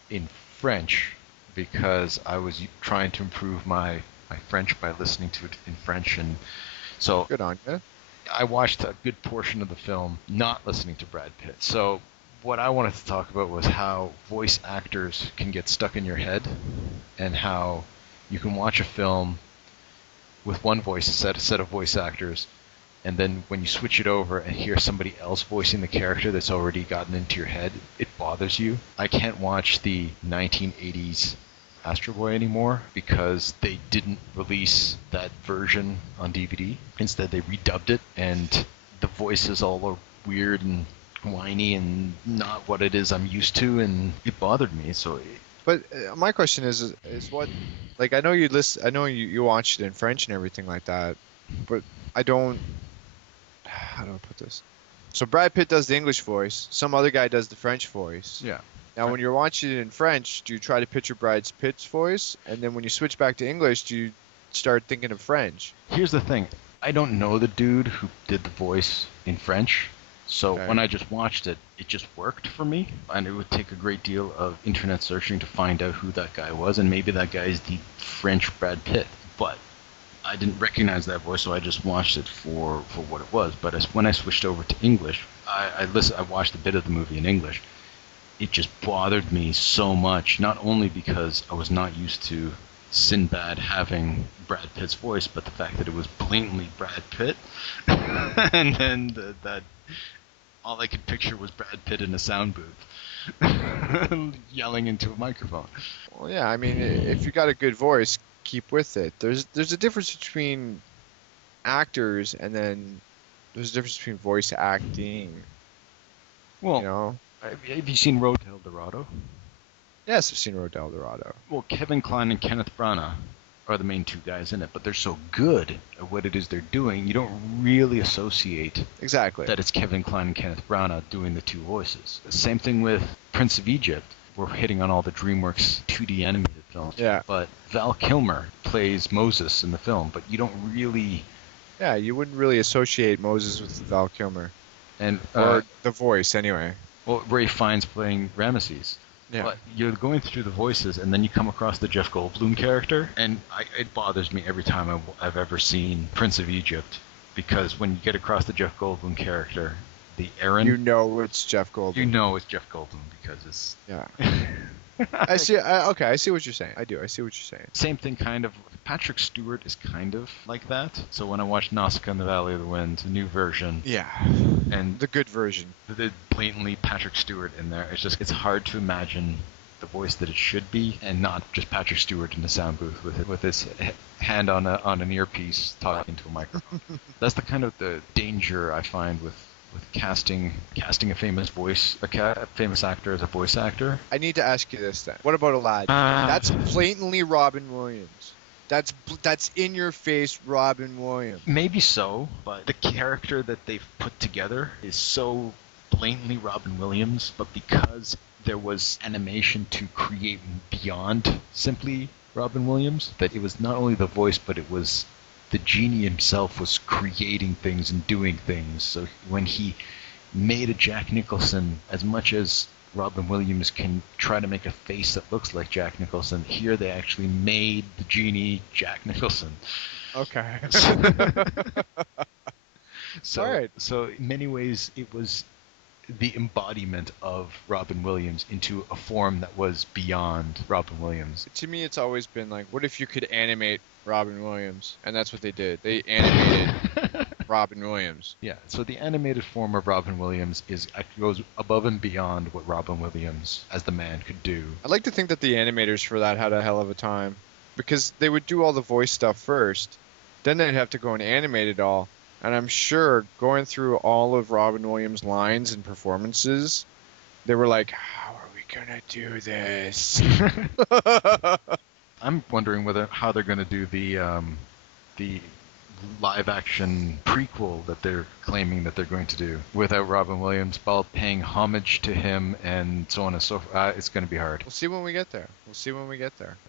in French because I was trying to improve my French by listening to it in French, and so good on you. I watched a good portion of the film not listening to Brad Pitt. So what I wanted to talk about was how voice actors can get stuck in your head, and how you can watch a film with one voice, a set of voice actors, and then when you switch it over and hear somebody else voicing the character that's already gotten into your head, it bothers you. I can't watch the 1980s Astro Boy anymore because they didn't release that version on DVD. Instead, they redubbed it, and the voices all are weird and whiny and not what it is I'm used to, and it bothered me. So but my question is what, like, I know you watched it in French and everything like that, but how do I put this? So Brad Pitt does the English voice, some other guy does the French voice. Yeah. Now when you're watching it in French, do you try to picture Brad Pitt's voice, and then when you switch back to English, do you start thinking of French? Here's the thing, I don't know the dude who did the voice in French. So when I just watched it, it just worked for me, and it would take a great deal of internet searching to find out who that guy was, and maybe that guy is the French Brad Pitt. But I didn't recognize that voice, so I just watched it for what it was. But when I switched over to English, I watched a bit of the movie in English. It just bothered me so much, not only because I was not used to Sinbad having Brad Pitt's voice, but the fact that it was blatantly Brad Pitt, and then that all I could picture was Brad Pitt in a sound booth, yelling into a microphone. Well, yeah, I mean, if you got a good voice, keep with it. There's a difference between actors and then there's a difference between voice acting. Well, You know? have you seen Road to El Dorado? Yes, I've seen Road to El Dorado. Well, Kevin Kline and Kenneth Branagh are the main two guys in it, but they're so good at what it is they're doing, you don't really associate Exactly. that it's Kevin Kline and Kenneth Branagh doing the two voices. Same thing with Prince of Egypt. We're hitting on all the DreamWorks 2D animated films. Yeah. But Val Kilmer plays Moses in the film, but you don't really... Yeah, you wouldn't really associate Moses with Val Kilmer. And Or the voice, anyway. well, Ray Fiennes playing Ramesses. Yeah. But you're going through the voices, and then you come across the Jeff Goldblum character, and it bothers me every time I've ever seen Prince of Egypt, because when you get across the Jeff Goldblum character, the Aaron, You know it's Jeff Goldblum. you know it's Jeff Goldblum because it's Yeah. I see. Okay, I see what you're saying. I do. I see what you're saying. same thing kind of. Patrick Stewart is kind of like that. So when I watched Nausicaa in the Valley of the Wind, the new version, Yeah. and The good version. the blatantly Patrick Stewart in there, it's hard to imagine the voice that it should be, and not just Patrick Stewart in the sound booth with his hand on an earpiece talking to a microphone. That's the kind of the danger I find with casting a famous famous actor as a voice actor. I need to ask you this then. What about Aladdin? That's blatantly Robin Williams. That's in your face Robin Williams. Maybe so, but the character that they've put together is so blatantly Robin Williams, but because there was animation to create beyond simply Robin Williams, that it was not only the voice, but it was the genie himself was creating things and doing things. So when he made a Jack Nicholson, as much as Robin Williams can try to make a face that looks like Jack Nicholson, here they actually made the genie Jack Nicholson. Okay. So, All right. so in many ways, it was the embodiment of Robin Williams into a form that was beyond Robin Williams. To me, it's always been like, what if you could animate Robin Williams? And that's what they did. They animated Robin Williams. Yeah, so the animated form of Robin Williams goes above and beyond what Robin Williams as the man could do. I'd like to think that the animators for that had a hell of a time, because they would do all the voice stuff first, then they'd have to go and animate it all. And I'm sure going through all of Robin Williams' lines and performances, they were like, how are we gonna do this? I'm wondering how they're going to do the live action prequel that they're claiming that they're going to do without Robin Williams, while paying homage to him and so on and so forth. It's going to be hard. We'll see when we get there.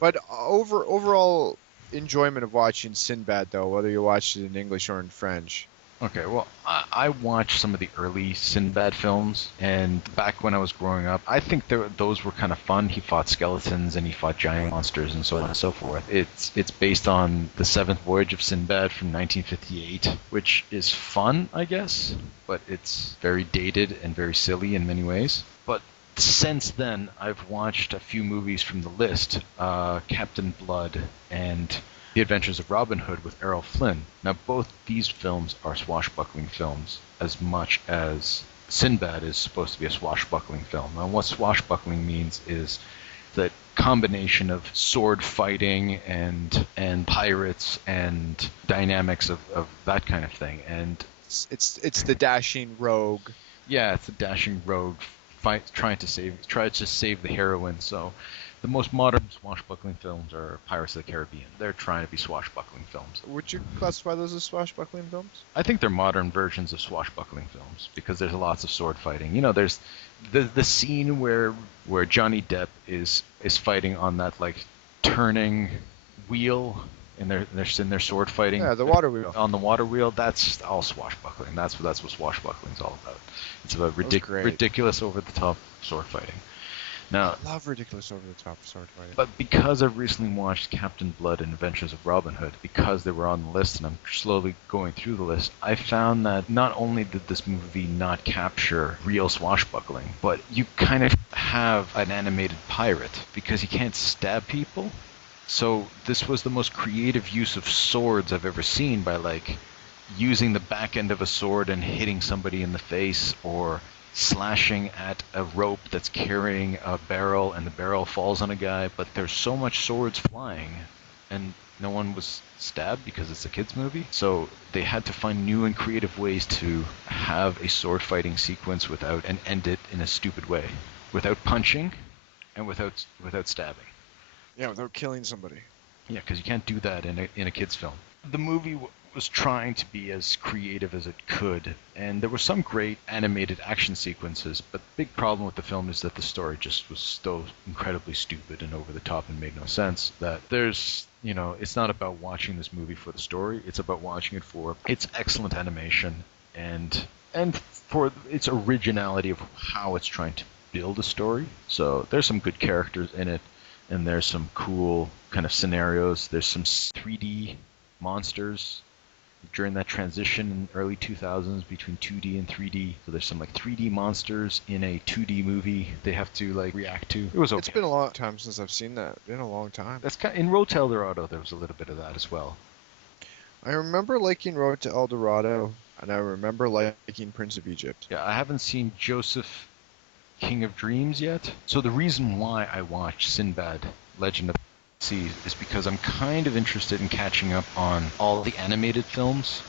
But overall enjoyment of watching Sinbad, though, whether you watch it in English or in French. Okay, well, I watched some of the early Sinbad films, and back when I was growing up, I think those were kind of fun. He fought skeletons and he fought giant monsters and so on and so forth. It's based on The Seventh Voyage of Sinbad from 1958, which is fun, I guess, but it's very dated and very silly in many ways. But since then, I've watched a few movies from the list, Captain Blood and The Adventures of Robin Hood with Errol Flynn. Now, both these films are swashbuckling films, as much as Sinbad is supposed to be a swashbuckling film. Now, what swashbuckling means is that combination of sword fighting and pirates and dynamics of that kind of thing. And It's the dashing rogue. yeah, it's a dashing rogue trying to save the heroine. So the most modern swashbuckling films are Pirates of the Caribbean. They're trying to be swashbuckling films. Would you classify those as swashbuckling films? I think they're modern versions of swashbuckling films because there's lots of sword fighting. You know, there's the scene where Johnny Depp is fighting on that like turning wheel and they're in their sword fighting. Yeah, the water wheel. On the water wheel, that's all swashbuckling. That's what swashbuckling's all about. It's about ridiculous over the top sword fighting. Now, I love ridiculous over the top sword fighting. but because I've recently watched Captain Blood and Adventures of Robin Hood, because they were on the list and I'm slowly going through the list, I found that not only did this movie not capture real swashbuckling, but you kind of have an animated pirate because he can't stab people. So this was the most creative use of swords I've ever seen, by like using the back end of a sword and hitting somebody in the face, or slashing at a rope that's carrying a barrel and the barrel falls on a guy, but there's so much swords flying and no one was stabbed because it's a kids movie. So they had to find new and creative ways to have a sword fighting sequence without, and end it in a stupid way, without punching and without stabbing. Yeah, without killing somebody. Yeah, because you can't do that in a kids film. The movie was trying to be as creative as it could, and there were some great animated action sequences, but the big problem with the film is that the story just was so incredibly stupid and over the top and made no sense, that there's, it's not about watching this movie for the story, it's about watching it for its excellent animation and for its originality of how it's trying to build a story. So there's some good characters in it, and there's some cool kind of scenarios. There's some 3D monsters during that transition in early 2000s between 2D and 3D. So there's some like 3D monsters in a 2D movie they have to like react to. It was okay. It's been a long time since I've seen that. It's been a long time. That's kind of, in Road to El Dorado there was a little bit of that as well. I remember liking Road to El Dorado, and I remember liking Prince of Egypt. Yeah, I haven't seen Joseph King of Dreams yet. So the reason why I watched Sinbad, Legend of the Sea, is because I'm kind of interested in catching up on all the animated films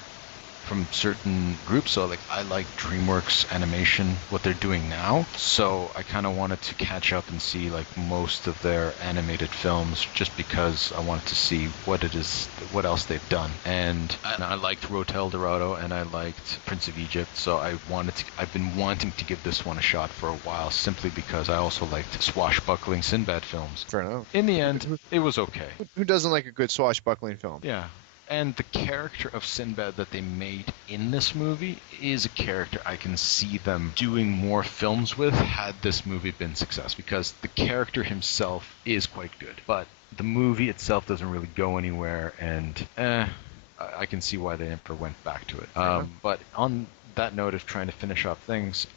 from certain groups. So like I like DreamWorks Animation, what they're doing now. So I kind of wanted to catch up and see like most of their animated films, just because I wanted to see what else they've done. And I liked Road to El Dorado and I liked Prince of Egypt. So I've been wanting to give this one a shot for a while, simply because I also liked Swashbuckling Sinbad films. Fair enough. In the end, it was okay. Who doesn't like a good swashbuckling film? Yeah. And the character of Sinbad that they made in this movie is a character I can see them doing more films with had this movie been success, because the character himself is quite good. But the movie itself doesn't really go anywhere, and I can see why they never went back to it. But on that note of trying to finish off things,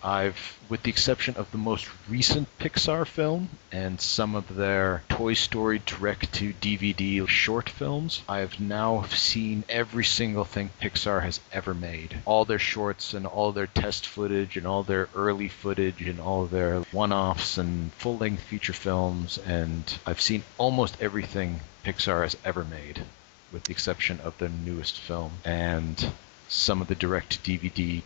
with the exception of the most recent Pixar film and some of their Toy Story direct-to-DVD short films, I've now seen every single thing Pixar has ever made. All their shorts and all their test footage and all their early footage and all their one-offs and full-length feature films, and I've seen almost everything Pixar has ever made, with the exception of the newest film and some of the direct-to-DVD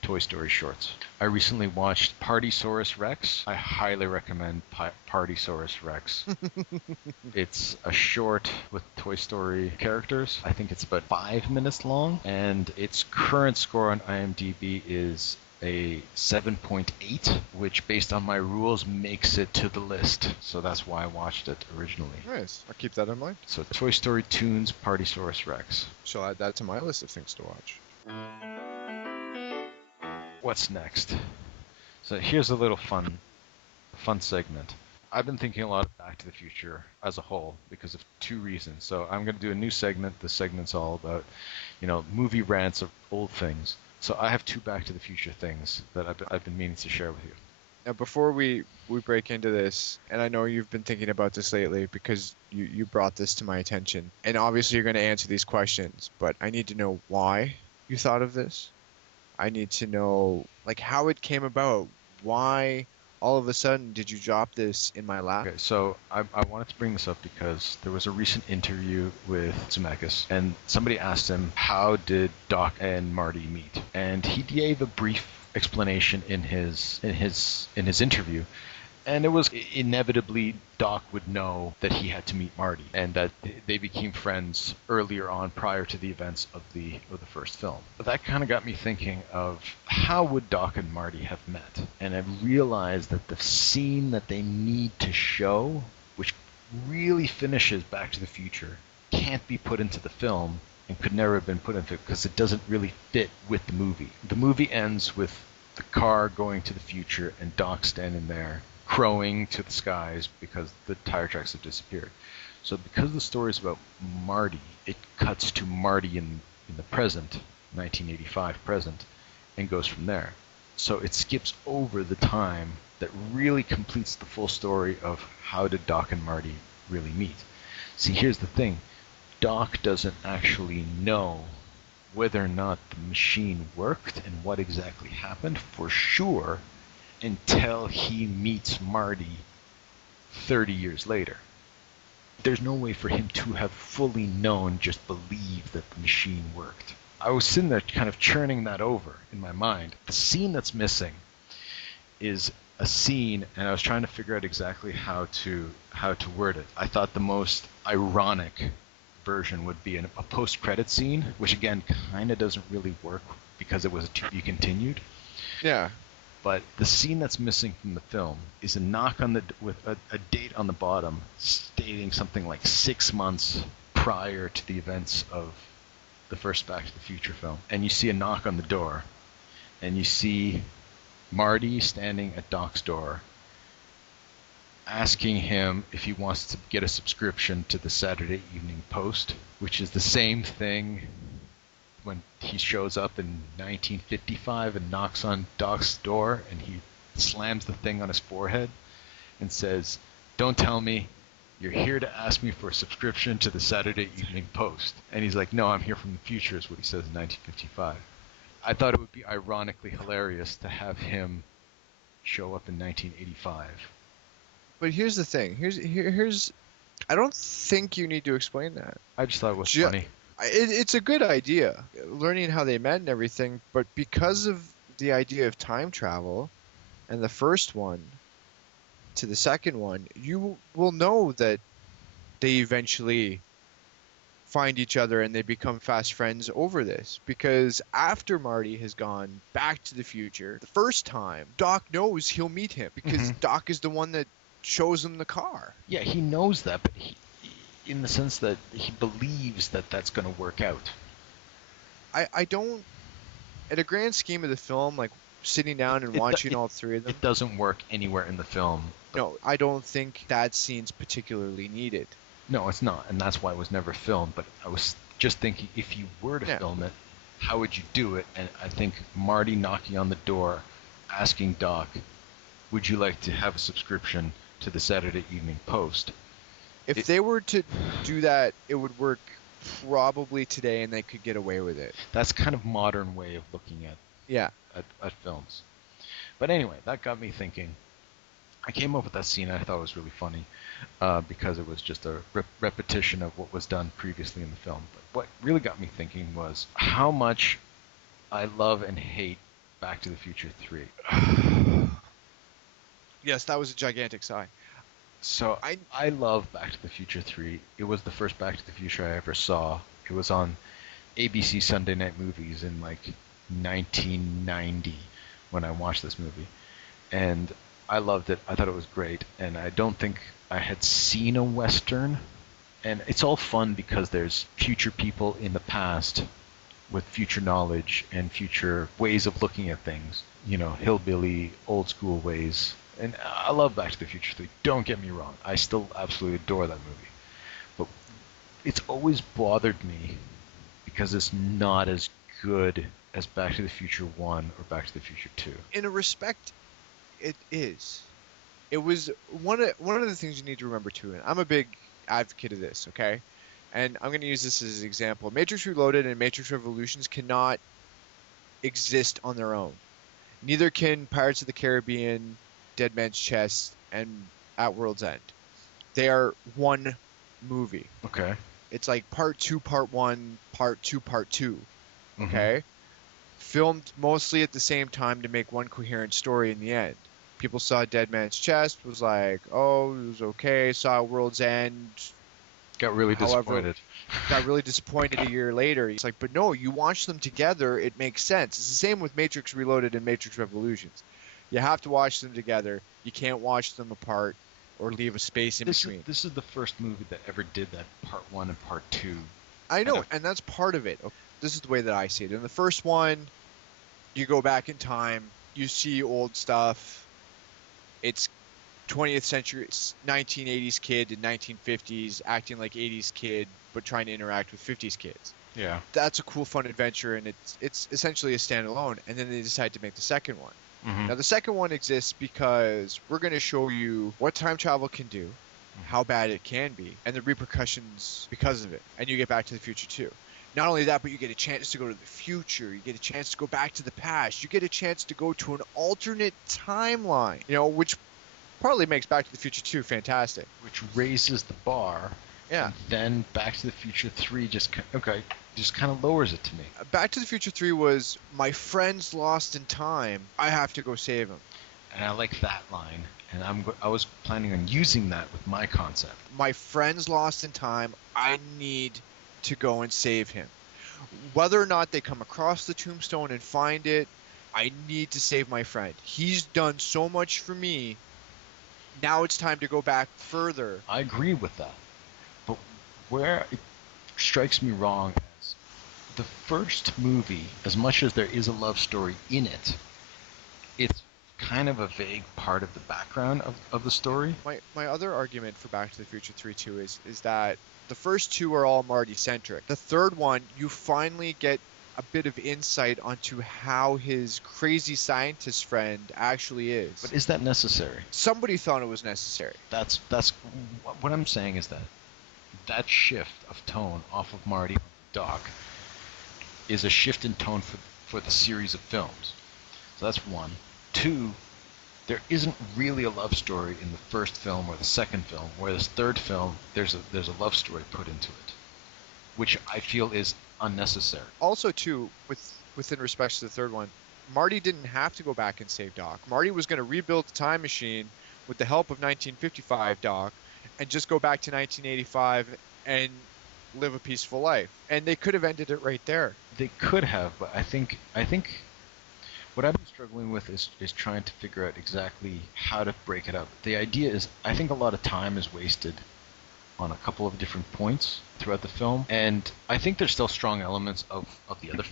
Toy Story shorts. I recently watched Partysaurus Rex. I highly recommend Partysaurus Rex. It's a short with Toy Story characters. I think it's about 5 minutes long, and its current score on IMDb is a 7.8, which based on my rules makes it to the list. So that's why I watched it originally. Nice. I'll keep that in mind. So Toy Story, Toons, Partysaurus Rex. Shall add that to my list of things to watch. What's next? So here's a little fun segment. I've been thinking a lot of Back to the Future as a whole because of 2 reasons. So I'm going to do a new segment. This segment's all about, movie rants of old things. So I have 2 Back to the Future things that I've been meaning to share with you. Now, before we break into this, and I know you've been thinking about this lately because you brought this to my attention, and obviously you're going to answer these questions, but I need to know why you thought of this. I need to know, how it came about. Why all of a sudden did you drop this in my lap? Okay, so I wanted to bring this up because there was a recent interview with Zemeckis, and somebody asked him, how did Doc and Marty meet? And he gave a brief explanation in his interview. And it was inevitably Doc would know that he had to meet Marty, and that they became friends earlier on prior to the events of the first film. But that kind of got me thinking of how would Doc and Marty have met? And I realized that the scene that they need to show, which really finishes Back to the Future, can't be put into the film and could never have been put into it because it doesn't really fit with the movie. The movie ends with the car going to the future and Doc standing there crowing to the skies because the tire tracks have disappeared. So because the story is about Marty, it cuts to Marty in the present, 1985 present, and goes from there. So it skips over the time that really completes the full story of how did Doc and Marty really meet. See, here's the thing. Doc doesn't actually know whether or not the machine worked and what exactly happened for sure until he meets Marty 30 years later. There's no way for him to have fully known, just believe that the machine worked. I was sitting there kind of churning that over in my mind. The scene that's missing is a scene, and I was trying to figure out exactly how to word it. I thought the most ironic version would be a post-credit scene, which again kind of doesn't really work because it was to be continued. Yeah. But the scene that's missing from the film is a knock on the with a date on the bottom stating something like 6 months prior to the events of the first Back to the Future film. And you see a knock on the door, and you see Marty standing at Doc's door asking him if he wants to get a subscription to the Saturday Evening Post, which is the same thing when he shows up in 1955 and knocks on Doc's door and he slams the thing on his forehead and says, "Don't tell me you're here to ask me for a subscription to the Saturday Evening Post." And he's like, "No, I'm here from the future," is what he says in 1955. I thought it would be ironically hilarious to have him show up in 1985. But here's the thing. Here's I don't think you need to explain that. I just thought it was funny. It's a good idea, learning how they met and everything, but because of the idea of time travel and the first one to the second one, you will know that they eventually find each other and they become fast friends over this. Because after Marty has gone back to the future the first time, Doc knows he'll meet him because Doc is the one that shows him the car. Yeah, he knows that, but in the sense that he believes that that's going to work out. I don't, at a grand scheme of the film, like sitting down and watching all three of them. It doesn't work anywhere in the film. No, I don't think that scene's particularly needed. No, it's not, and that's why it was never filmed. But I was just thinking, if you were to film it, how would you do it? And I think Marty knocking on the door, asking Doc, "Would you like to have a subscription to the Saturday Evening Post?" If they were to do that, it would work probably today, and they could get away with it. That's kind of modern way of looking at films. But anyway, that got me thinking. I came up with that scene, and I thought it was really funny because it was just a repetition of what was done previously in the film. But what really got me thinking was how much I love and hate Back to the Future 3. Yes, that was a gigantic sigh. So I love Back to the Future 3. It was the first Back to the Future I ever saw. It was on ABC Sunday Night Movies in like 1990 when I watched this movie. And I loved it. I thought it was great. And I don't think I had seen a Western. And it's all fun because there's future people in the past with future knowledge and future ways of looking at things. You know, hillbilly, old school ways. And I love Back to the Future 3. Don't get me wrong. I still absolutely adore that movie. But it's always bothered me because it's not as good as Back to the Future 1 or Back to the Future 2. In a respect, it is. It was one of the things you need to remember too, and I'm a big advocate of this, okay? And I'm going to use this as an example. Matrix Reloaded and Matrix Revolutions cannot exist on their own. Neither can Pirates of the Caribbean, Dead Man's Chest, and At World's End. They are one movie. Okay. It's like part 2, part 1, part 2, part 2. Okay? Filmed mostly at the same time to make one coherent story in the end. People saw Dead Man's Chest, was like, oh, it was okay. Saw World's End. Got really disappointed. Got really disappointed a year later. It's like, but no, you watch them together, it makes sense. It's the same with Matrix Reloaded and Matrix Revolutions. You have to watch them together. You can't watch them apart or leave a space in between. This is the first movie that ever did that, part 1 and part 2. I know, and that's part of it. This is the way that I see it. In the first one, you go back in time, you see old stuff. It's 20th century, it's 1980s kid and 1950s acting like 80s kid, but trying to interact with 50s kids. Yeah. That's a cool, fun adventure, and it's essentially a standalone. And then they decide to make the second one. Now, the second one exists because we're going to show you what time travel can do. how bad it can be and the repercussions because of it. And you get Back to the Future too. Not only that, but you get a chance to go to the future. You get a chance to go back to the past. You get a chance to go to an alternate timeline, which partly makes Back to the Future 2 fantastic. Which raises the bar. Yeah. And then Back to the Future 3 just kind of lowers it to me. Back to the Future 3 was, my friend's lost in time. I have to go save him. And I like that line. And I was planning on using that with my concept. My friend's lost in time. I need to go and save him. Whether or not they come across the tombstone and find it, I need to save my friend. He's done so much for me. Now it's time to go back further. I agree with that. But where it strikes me wrong is the first movie, as much as there is a love story in it, it's kind of a vague part of the background of the story. My other argument for Back to the Future 3 too is that the first two are all Marty-centric. The third one, you finally get a bit of insight onto how his crazy scientist friend actually is. But is that necessary? Somebody thought it was necessary. That's what I'm saying is that shift of tone off of Marty to Doc is a shift in tone for the series of films. So that's one. Two, there isn't really a love story in the first film or the second film, whereas third film, there's a love story put into it, which I feel is unnecessary. Also, too, within respect to the third one, Marty didn't have to go back and save Doc. Marty was going to rebuild the time machine with the help of 1955 Doc and just go back to 1985 and live a peaceful life. And they could have ended it right there. They could have, but I think what I've been struggling with is trying to figure out exactly how to break it up. The idea is, I think a lot of time is wasted on a couple of different points throughout the film, and I think there's still strong elements of the other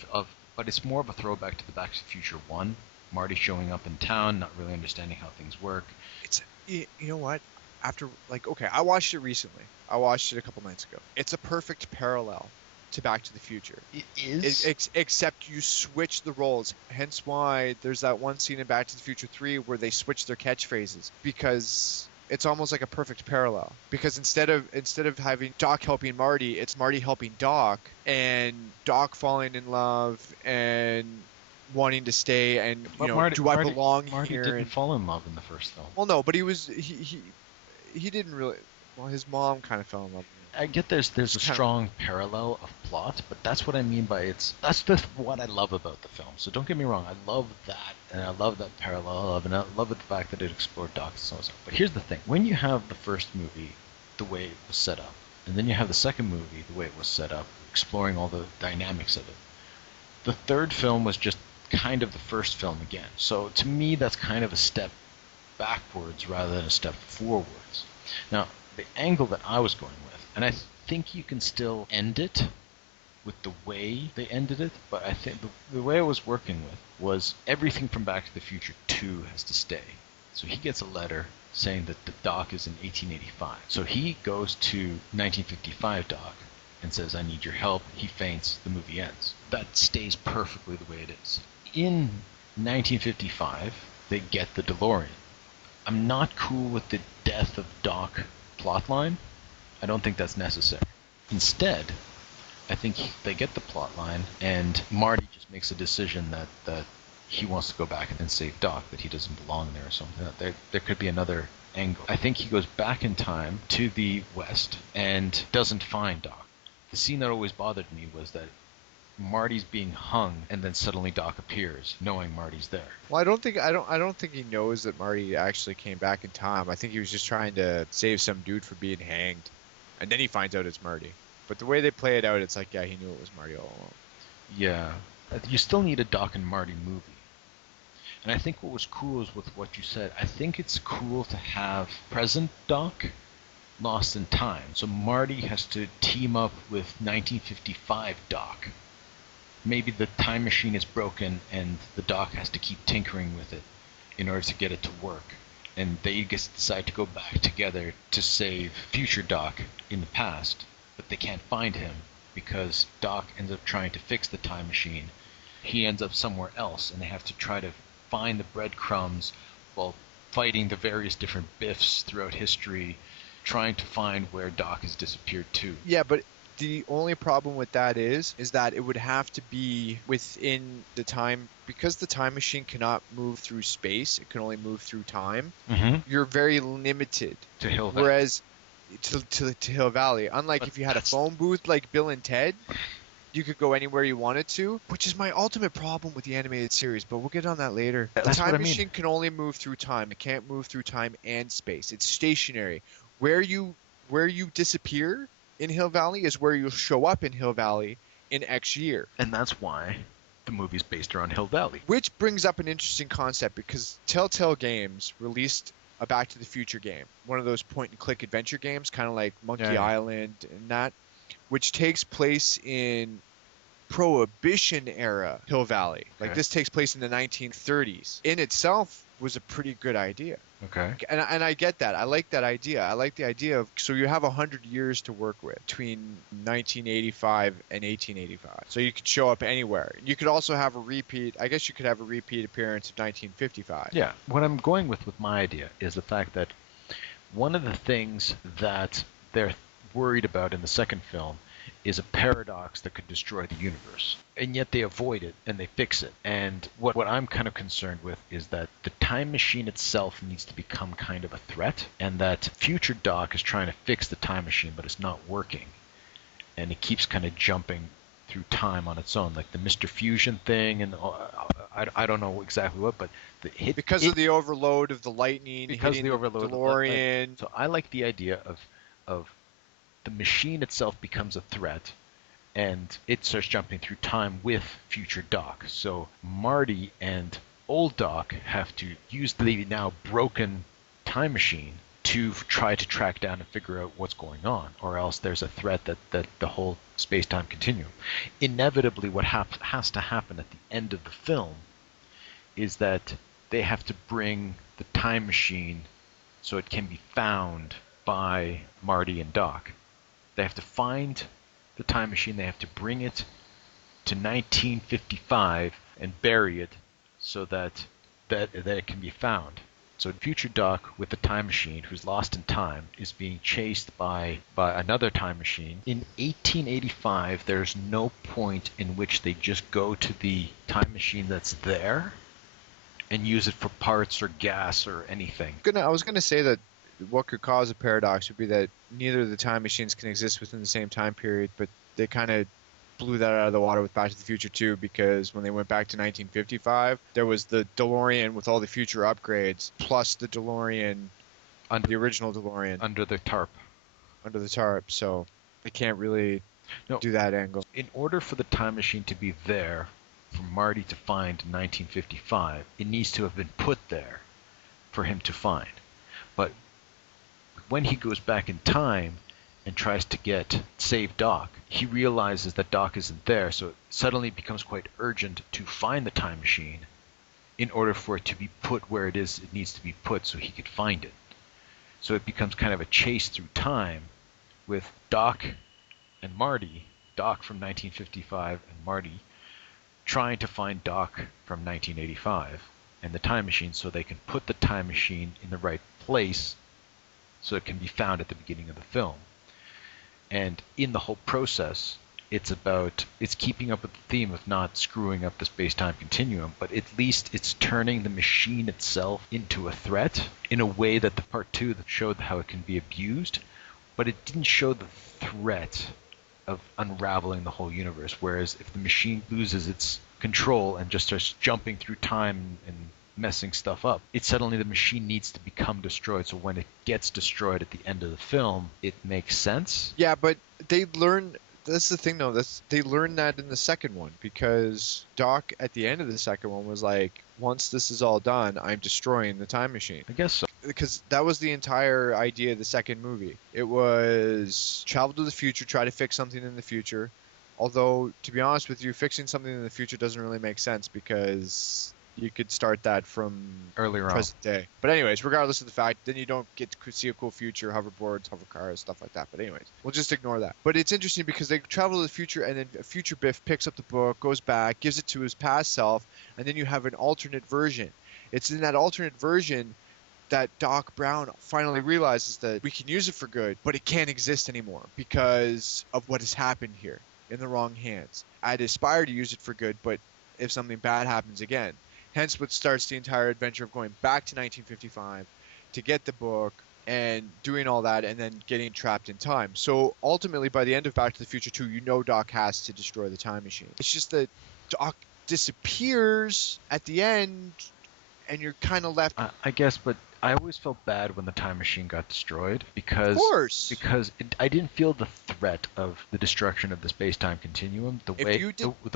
but it's more of a throwback to the Back to the Future 1. Marty showing up in town, not really understanding how things work. It's, you know what? After, okay, I watched it recently. I watched it a couple nights ago. It's a perfect parallel to Back to the Future. It is? Except you switch the roles. Hence why there's that one scene in Back to the Future 3 where they switch their catchphrases. Because it's almost like a perfect parallel. Because instead of having Doc helping Marty, it's Marty helping Doc, and Doc falling in love and wanting to stay, and do I belong here? Marty didn't fall in love in the first film. Well, no, but he didn't really. Well, his mom kind of fell in love with him. I get there's a strong parallel of plot, but that's what I mean by that's what I love about the film. So don't get me wrong, I love that, and I love that parallel, and I love the fact that it explored Doc and so on. But here's the thing: when you have the first movie the way it was set up, and then you have the second movie the way it was set up, exploring all the dynamics of it, the third film was just kind of the first film again. So to me, that's kind of a step backwards rather than a step forwards. Now, the angle that I was going with, and I think you can still end it with the way they ended it, but I think the way I was working with was everything from Back to the Future 2 has to stay. So he gets a letter saying that the Doc is in 1885. So he goes to 1955 Doc and says, I need your help. He faints. The movie ends. That stays perfectly the way it is. In 1955, they get the DeLorean. I'm not cool with the death of Doc plotline. I don't think that's necessary. Instead, I think they get the plotline, and Marty just makes a decision that he wants to go back and save Doc, that he doesn't belong there or something. There could be another angle. I think he goes back in time to the West and doesn't find Doc. The scene that always bothered me was that Marty's being hung, and then suddenly Doc appears, knowing Marty's there. Well, I don't think he knows that Marty actually came back in time. I think he was just trying to save some dude from being hanged, and then he finds out it's Marty. But the way they play it out, it's like, yeah, he knew it was Marty all along. Yeah, you still need a Doc and Marty movie. And I think what was cool is with what you said. I think it's cool to have present Doc lost in time. So Marty has to team up with 1955 Doc. Maybe the time machine is broken and the Doc has to keep tinkering with it in order to get it to work. And they decide to go back together to save future Doc in the past, but they can't find him because Doc ends up trying to fix the time machine. He ends up somewhere else, and they have to try to find the breadcrumbs while fighting the various different Biffs throughout history trying to find where Doc has disappeared to. Yeah, but the only problem with that is that it would have to be within the time, because the time machine cannot move through space, it can only move through time. Mm-hmm. You're very limited. To Hill Valley. Whereas to Hill Valley, unlike But if you had a phone booth like Bill and Ted, you could go anywhere you wanted to, which is my ultimate problem with the animated series, but we'll get on that later. The That's what time I mean. machine can only move through time. It can't move through time and space. It's stationary. Where you disappear in Hill Valley is where you'll show up in Hill Valley in X year. And that's why the movie's based around Hill Valley. Which brings up an interesting concept, because Telltale Games released a Back to the Future game, one of those point-and-click adventure games, kind of like Monkey Yeah. Island and that, which takes place in Prohibition era Hill Valley. Like Okay. this takes place in the 1930s. In itself was a pretty good idea. Okay. And I get that. I like that idea. I like the idea of, so you have 100 years to work with between 1985 and 1885. So you could show up anywhere. You could also have a repeat. I guess you could have a repeat appearance of 1955. Yeah. What I'm going with my idea is the fact that one of the things that they're worried about in the second film is a paradox that could destroy the universe. And yet they avoid it and they fix it. And what I'm kind of concerned with is that the time machine itself needs to become kind of a threat, and that future Doc is trying to fix the time machine, but it's not working. And it keeps kind of jumping through time on its own, like the Mr. Fusion thing, and I don't know exactly what, but because of the overload of the lightning because hitting the overload the DeLorean. So I like the idea of the machine itself becomes a threat, and it starts jumping through time with future Doc. So Marty and old Doc have to use the now broken time machine to try to track down and figure out what's going on, or else there's a threat that the whole space-time continuum. Inevitably, what has to happen at the end of the film is that they have to bring the time machine so it can be found by Marty and Doc. They have to find the time machine, they have to bring it to 1955 and bury it so that it can be found. So future Doc with the time machine, who's lost in time, is being chased by another time machine. In 1885, there's no point in which they just go to the time machine that's there and use it for parts or gas or anything. I was gonna say that what could cause a paradox would be that neither of the time machines can exist within the same time period, but they kind of blew that out of the water with Back to the Future 2, because when they went back to 1955, there was the DeLorean with all the future upgrades, plus the DeLorean, the original DeLorean. Under the tarp. Under the tarp, so they can't really do that angle. In order for the time machine to be there, for Marty to find in 1955, it needs to have been put there for him to find. But when he goes back in time and tries to save Doc, he realizes that Doc isn't there, so it suddenly becomes quite urgent to find the time machine in order for it to be put where it needs to be put so he could find it. So it becomes kind of a chase through time with Doc and Marty, Doc from 1955 and Marty trying to find Doc from 1985 and the time machine so they can put the time machine in the right place so it can be found at the beginning of the film. And in the whole process, it's keeping up with the theme of not screwing up the space-time continuum, but at least it's turning the machine itself into a threat in a way that the part 2 that showed how it can be abused, but it didn't show the threat of unraveling the whole universe. Whereas if the machine loses its control and just starts jumping through time and messing stuff up, suddenly the machine needs to become destroyed. So when it gets destroyed at the end of the film, it makes sense. Yeah, but they learn. That's the thing, though. They learned that in the second one, because Doc at the end of the second one was like, "Once this is all done, I'm destroying the time machine." I guess so. Because that was the entire idea of the second movie. It was travel to the future, try to fix something in the future. Although, to be honest with you, fixing something in the future doesn't really make sense, because you could start that from earlier present day. But anyways, regardless of the fact, then you don't get to see a cool future, hoverboards, hover cars, stuff like that. But anyways, we'll just ignore that. But it's interesting because they travel to the future, and then a future Biff picks up the book, goes back, gives it to his past self, and then you have an alternate version. It's in that alternate version that Doc Brown finally realizes that we can use it for good, but it can't exist anymore because of what has happened here in the wrong hands. I'd aspire to use it for good, but if something bad happens again. Hence what starts the entire adventure of going back to 1955 to get the book and doing all that and then getting trapped in time. So ultimately, by the end of Back to the Future 2, you know Doc has to destroy the time machine. It's just that Doc disappears at the end and you're kind of left. I guess, but I always felt bad when the time machine got destroyed because Of course. I didn't feel the threat of the destruction of the space-time continuum the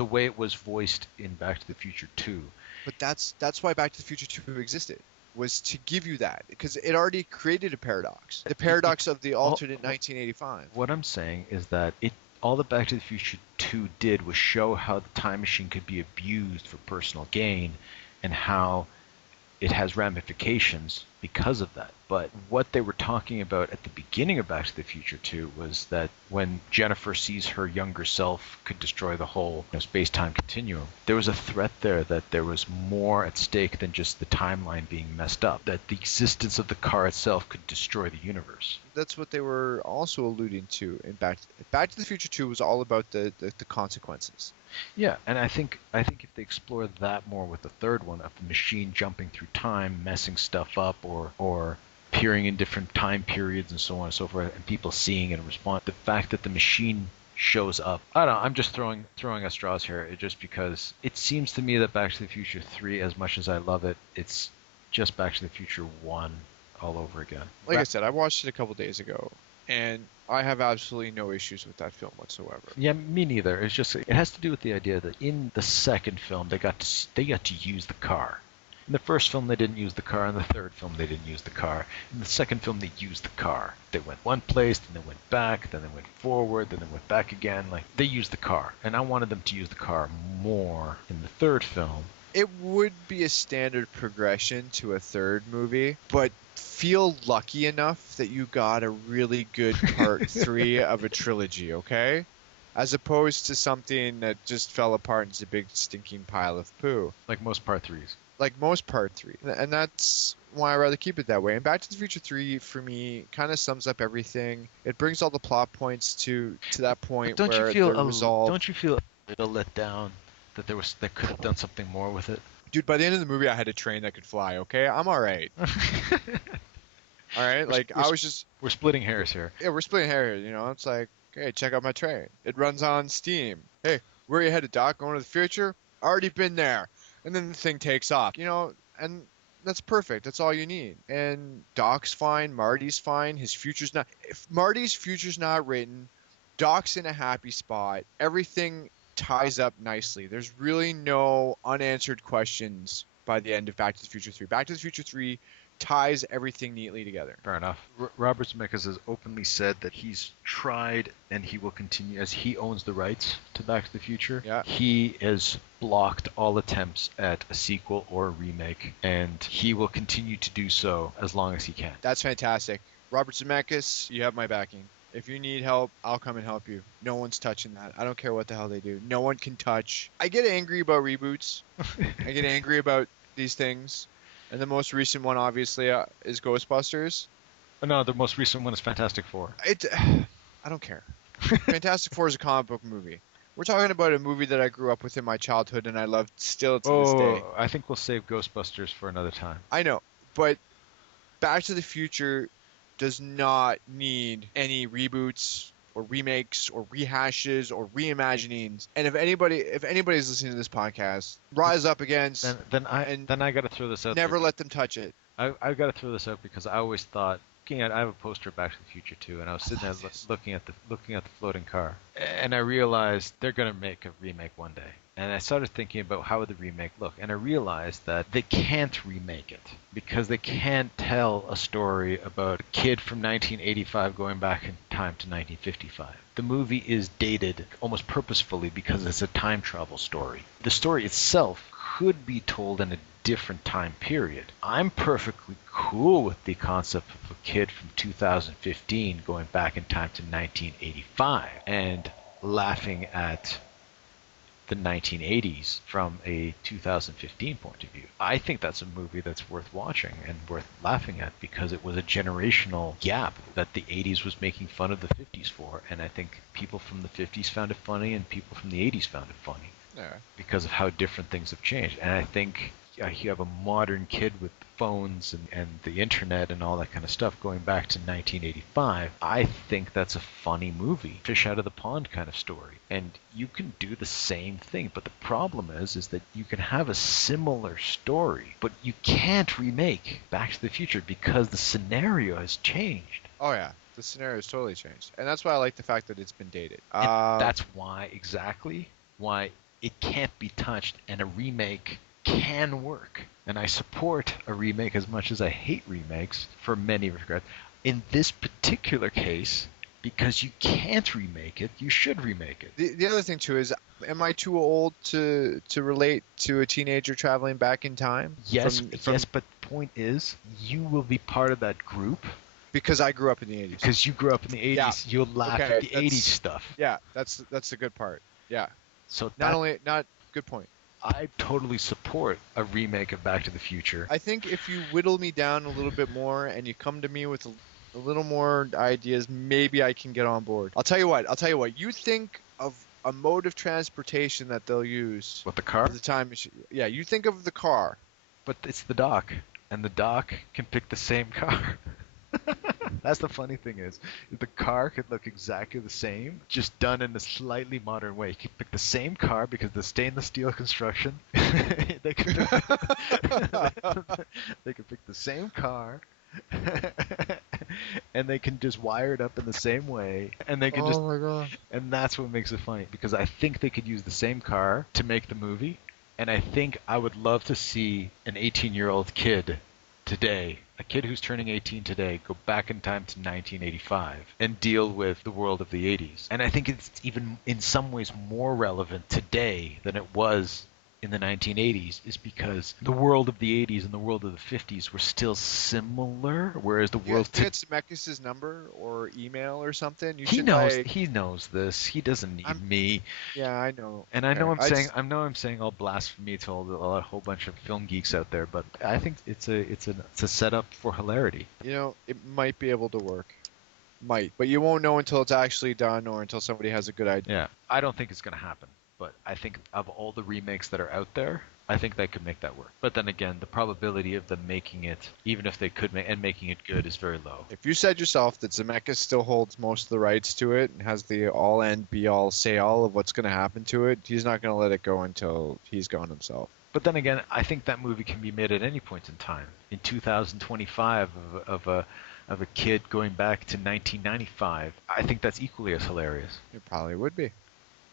way it was voiced in Back to the Future 2. But that's why Back to the Future 2 existed, was to give you that, because it already created a paradox. The paradox of the alternate 1985. What I'm saying is that all that Back to the Future 2 did was show how the time machine could be abused for personal gain and how it has ramifications because of that. But what they were talking about at the beginning of Back to the Future 2 was that when Jennifer sees her younger self could destroy the whole space-time continuum, there was a threat there that there was more at stake than just the timeline being messed up, that the existence of the car itself could destroy the universe. That's what they were also alluding to in Back to the Future 2 was all about the consequences. Yeah, and I think if they explore that more with the third one, of the machine jumping through time, messing stuff up, or appearing in different time periods and so on and so forth, and people seeing it and respond, the fact that the machine shows up. I don't know, I'm just throwing at straws here, just because it seems to me that Back to the Future 3, as much as I love it, it's just Back to the Future 1 all over again. Like I said, I watched it a couple days ago, and I have absolutely no issues with that film whatsoever. Yeah, me neither. It's just, it has to do with the idea that in the second film they got to use the car. In the first film they didn't use the car. In the third film they didn't use the car. In the second film they used the car. They went one place, then they went back, then they went forward, then they went back again. Like, they used the car, and I wanted them to use the car more in the third film. It would be a standard progression to a third movie, but feel lucky enough that you got a really good part 3 of a trilogy, okay? As opposed to something that just fell apart into a big stinking pile of poo. Like most part 3s. Like most part 3. And that's why I rather keep it that way. And Back to the Future 3, for me, kind of sums up everything. It brings all the plot points to that point where they're resolved. Don't you feel a little let down that they could have done something more with it? Dude, by the end of the movie, I had a train that could fly, okay? I'm all right. All right? We're splitting hairs here. Yeah, we're splitting hairs, It's like, hey, check out my train. It runs on steam. Hey, where are you headed, Doc? Going to the future? Already been there. And then the thing takes off, and that's perfect. That's all you need. And Doc's fine. Marty's fine. His future's not... If Marty's future's not written, Doc's in a happy spot. Everything ties up nicely. There's really no unanswered questions by the end of Back to the Future 3. Back to the Future 3 ties everything neatly together. Fair enough. Robert Zemeckis has openly said that he's tried and he will continue, as he owns the rights to Back to the Future. Yeah. He has blocked all attempts at a sequel or a remake, and he will continue to do so as long as he can. That's fantastic. Robert Zemeckis, you have my backing. If you need help, I'll come and help you. No one's touching that. I don't care what the hell they do. No one can touch. I get angry about reboots. I get angry about these things. And the most recent one, obviously, is Ghostbusters. No, the most recent one is Fantastic Four. I don't care. Fantastic Four is a comic book movie. We're talking about a movie that I grew up with in my childhood and I love still to this day. I think we'll save Ghostbusters for another time. I know, but Back to the Future does not need any reboots or remakes or rehashes or reimaginings. And if anybody's listening to this podcast, rise up against. Then I got to throw this out. Never let them touch it. I've got to throw this out because I always thought, I have a poster of Back to the Future 2, and I was sitting there looking at the floating car, and I realized they're gonna make a remake one day. And I started thinking about how would the remake look, and I realized that they can't remake it because they can't tell a story about a kid from 1985 going back in time to 1955. The movie is dated almost purposefully because it's a time travel story. The story itself could be told in a different time period. I'm perfectly cool with the concept of a kid from 2015 going back in time to 1985 and laughing at the 1980s from a 2015 point of view. I think that's a movie that's worth watching and worth laughing at because it was a generational gap that the 80s was making fun of the 50s for, and I think people from the 50s found it funny and people from the 80s found it funny. Yeah. Because of how different things have changed. And I think you have a modern kid with phones and the internet and all that kind of stuff going back to 1985. I think that's a funny movie, fish out of the pond kind of story. And you can do the same thing, but the problem is that you can have a similar story, but you can't remake Back to the Future because the scenario has changed. Oh yeah, the scenario has totally changed, and that's why I like the fact that it's been dated. And that's why it can't be touched, and a remake can work. And I support a remake as much as I hate remakes for many regrets. In this particular case, because you can't remake it, you should remake it. The other thing too is, am I too old to relate to a teenager traveling back in time? Yes, yes, but the point is, you will be part of that group. Because I grew up in the 80s. Because you grew up in the 80s, yeah. You'll laugh at the 80s stuff. Yeah, that's the good part. Yeah. So Good point. I totally support a remake of Back to the Future. I think if you whittle me down a little bit more and you come to me with a little more ideas, maybe I can get on board. I'll tell you what. You think of a mode of transportation that they'll use. What, the car? The time machine. Yeah, you think of the car. But it's the dock, and the dock can pick the same car. That's the funny thing is, the car could look exactly the same, just done in a slightly modern way. You could pick the same car because the stainless steel construction. they could pick the same car, and they can just wire it up in the same way, and they can my God. And that's what makes it funny, because I think they could use the same car to make the movie, and I think I would love to see an 18-year-old kid today, a kid who's turning 18 today, go back in time to 1985 and deal with the world of the 80s. And I think it's even in some ways more relevant today than it was in the 1980s, is because the world of the 80s and the world of the 50s were still similar, whereas the world today. Get Zemeckis' number or email or something. He knows this. He doesn't need me. Yeah, I know. And I know I'm saying all blasphemy to a whole bunch of film geeks out there, but I think it's a setup for hilarity. You know, it might be able to work. Might, but you won't know until it's actually done or until somebody has a good idea. Yeah, I don't think it's going to happen. But I think of all the remakes that are out there, I think they could make that work. But then again, the probability of them making it, even if they could making it good, is very low. If you said yourself that Zemeckis still holds most of the rights to it and has the all-end, be-all, say-all of what's going to happen to it, he's not going to let it go until he's gone himself. But then again, I think that movie can be made at any point in time. In 2025, of a kid going back to 1995, I think that's equally as hilarious. It probably would be.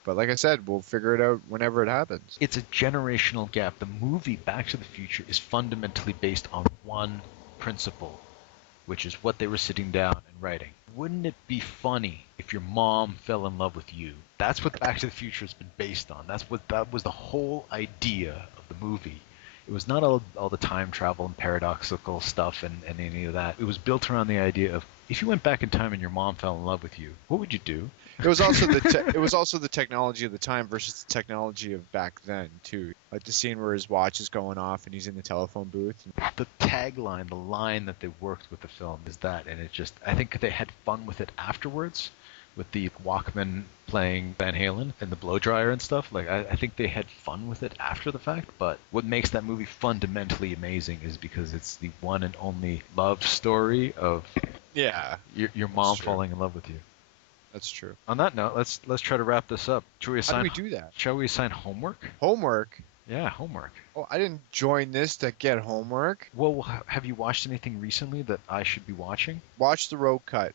But like I said, we'll figure it out whenever it happens. It's a generational gap. The movie Back to the Future is fundamentally based on one principle, which is what they were sitting down and writing. Wouldn't it be funny if your mom fell in love with you? That's what Back to the Future has been based on. That was the whole idea of the movie. It was not all the time travel and paradoxical stuff and any of that. It was built around the idea of, if you went back in time and your mom fell in love with you, what would you do? It was also the technology of the time versus the technology of back then too. Like the scene where his watch is going off and he's in the telephone booth. The tagline, the line that they worked with the film is that, and I think they had fun with it afterwards, with the Walkman playing Van Halen and the blow dryer and stuff. Like I think they had fun with it after the fact. But what makes that movie fundamentally amazing is because it's the one and only love story of your mom falling in love with you. That's true. On that note, let's try to wrap this up. How do we do that? Shall we assign homework? Homework? Yeah, homework. Oh, I didn't join this to get homework. Well, have you watched anything recently that I should be watching? Watch The Road Cut.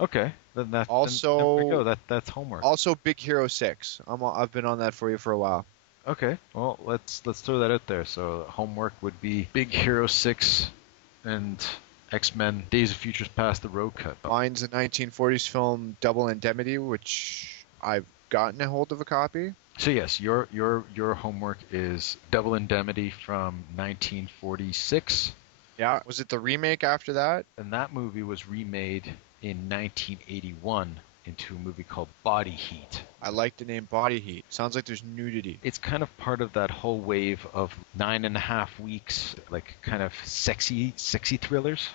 Okay, then there we go. That's homework. Also, Big Hero 6. I've been on that for you for a while. Okay, well let's throw that out there. So homework would be Big Hero 6 and X-Men Days of Futures Past: The Road Cut. Mine's a 1940s film, Double Indemnity, which I've gotten a hold of a copy. So yes, your homework is Double Indemnity from 1946. Yeah. Was it the remake after that? And that movie was remade in 1981 into a movie called Body Heat. I like the name Body Heat. Sounds like there's nudity. It's kind of part of that whole wave of 9.5 weeks, like kind of sexy thrillers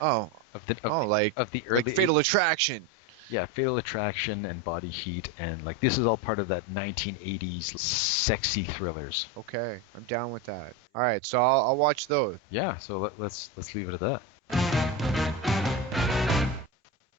Oh, of the early like Fatal Attraction. Yeah, Fatal Attraction and Body Heat, and like this is all part of that 1980s sexy thrillers. Okay, I'm down with that. All right, so I'll watch those. Yeah, so let's leave it at that.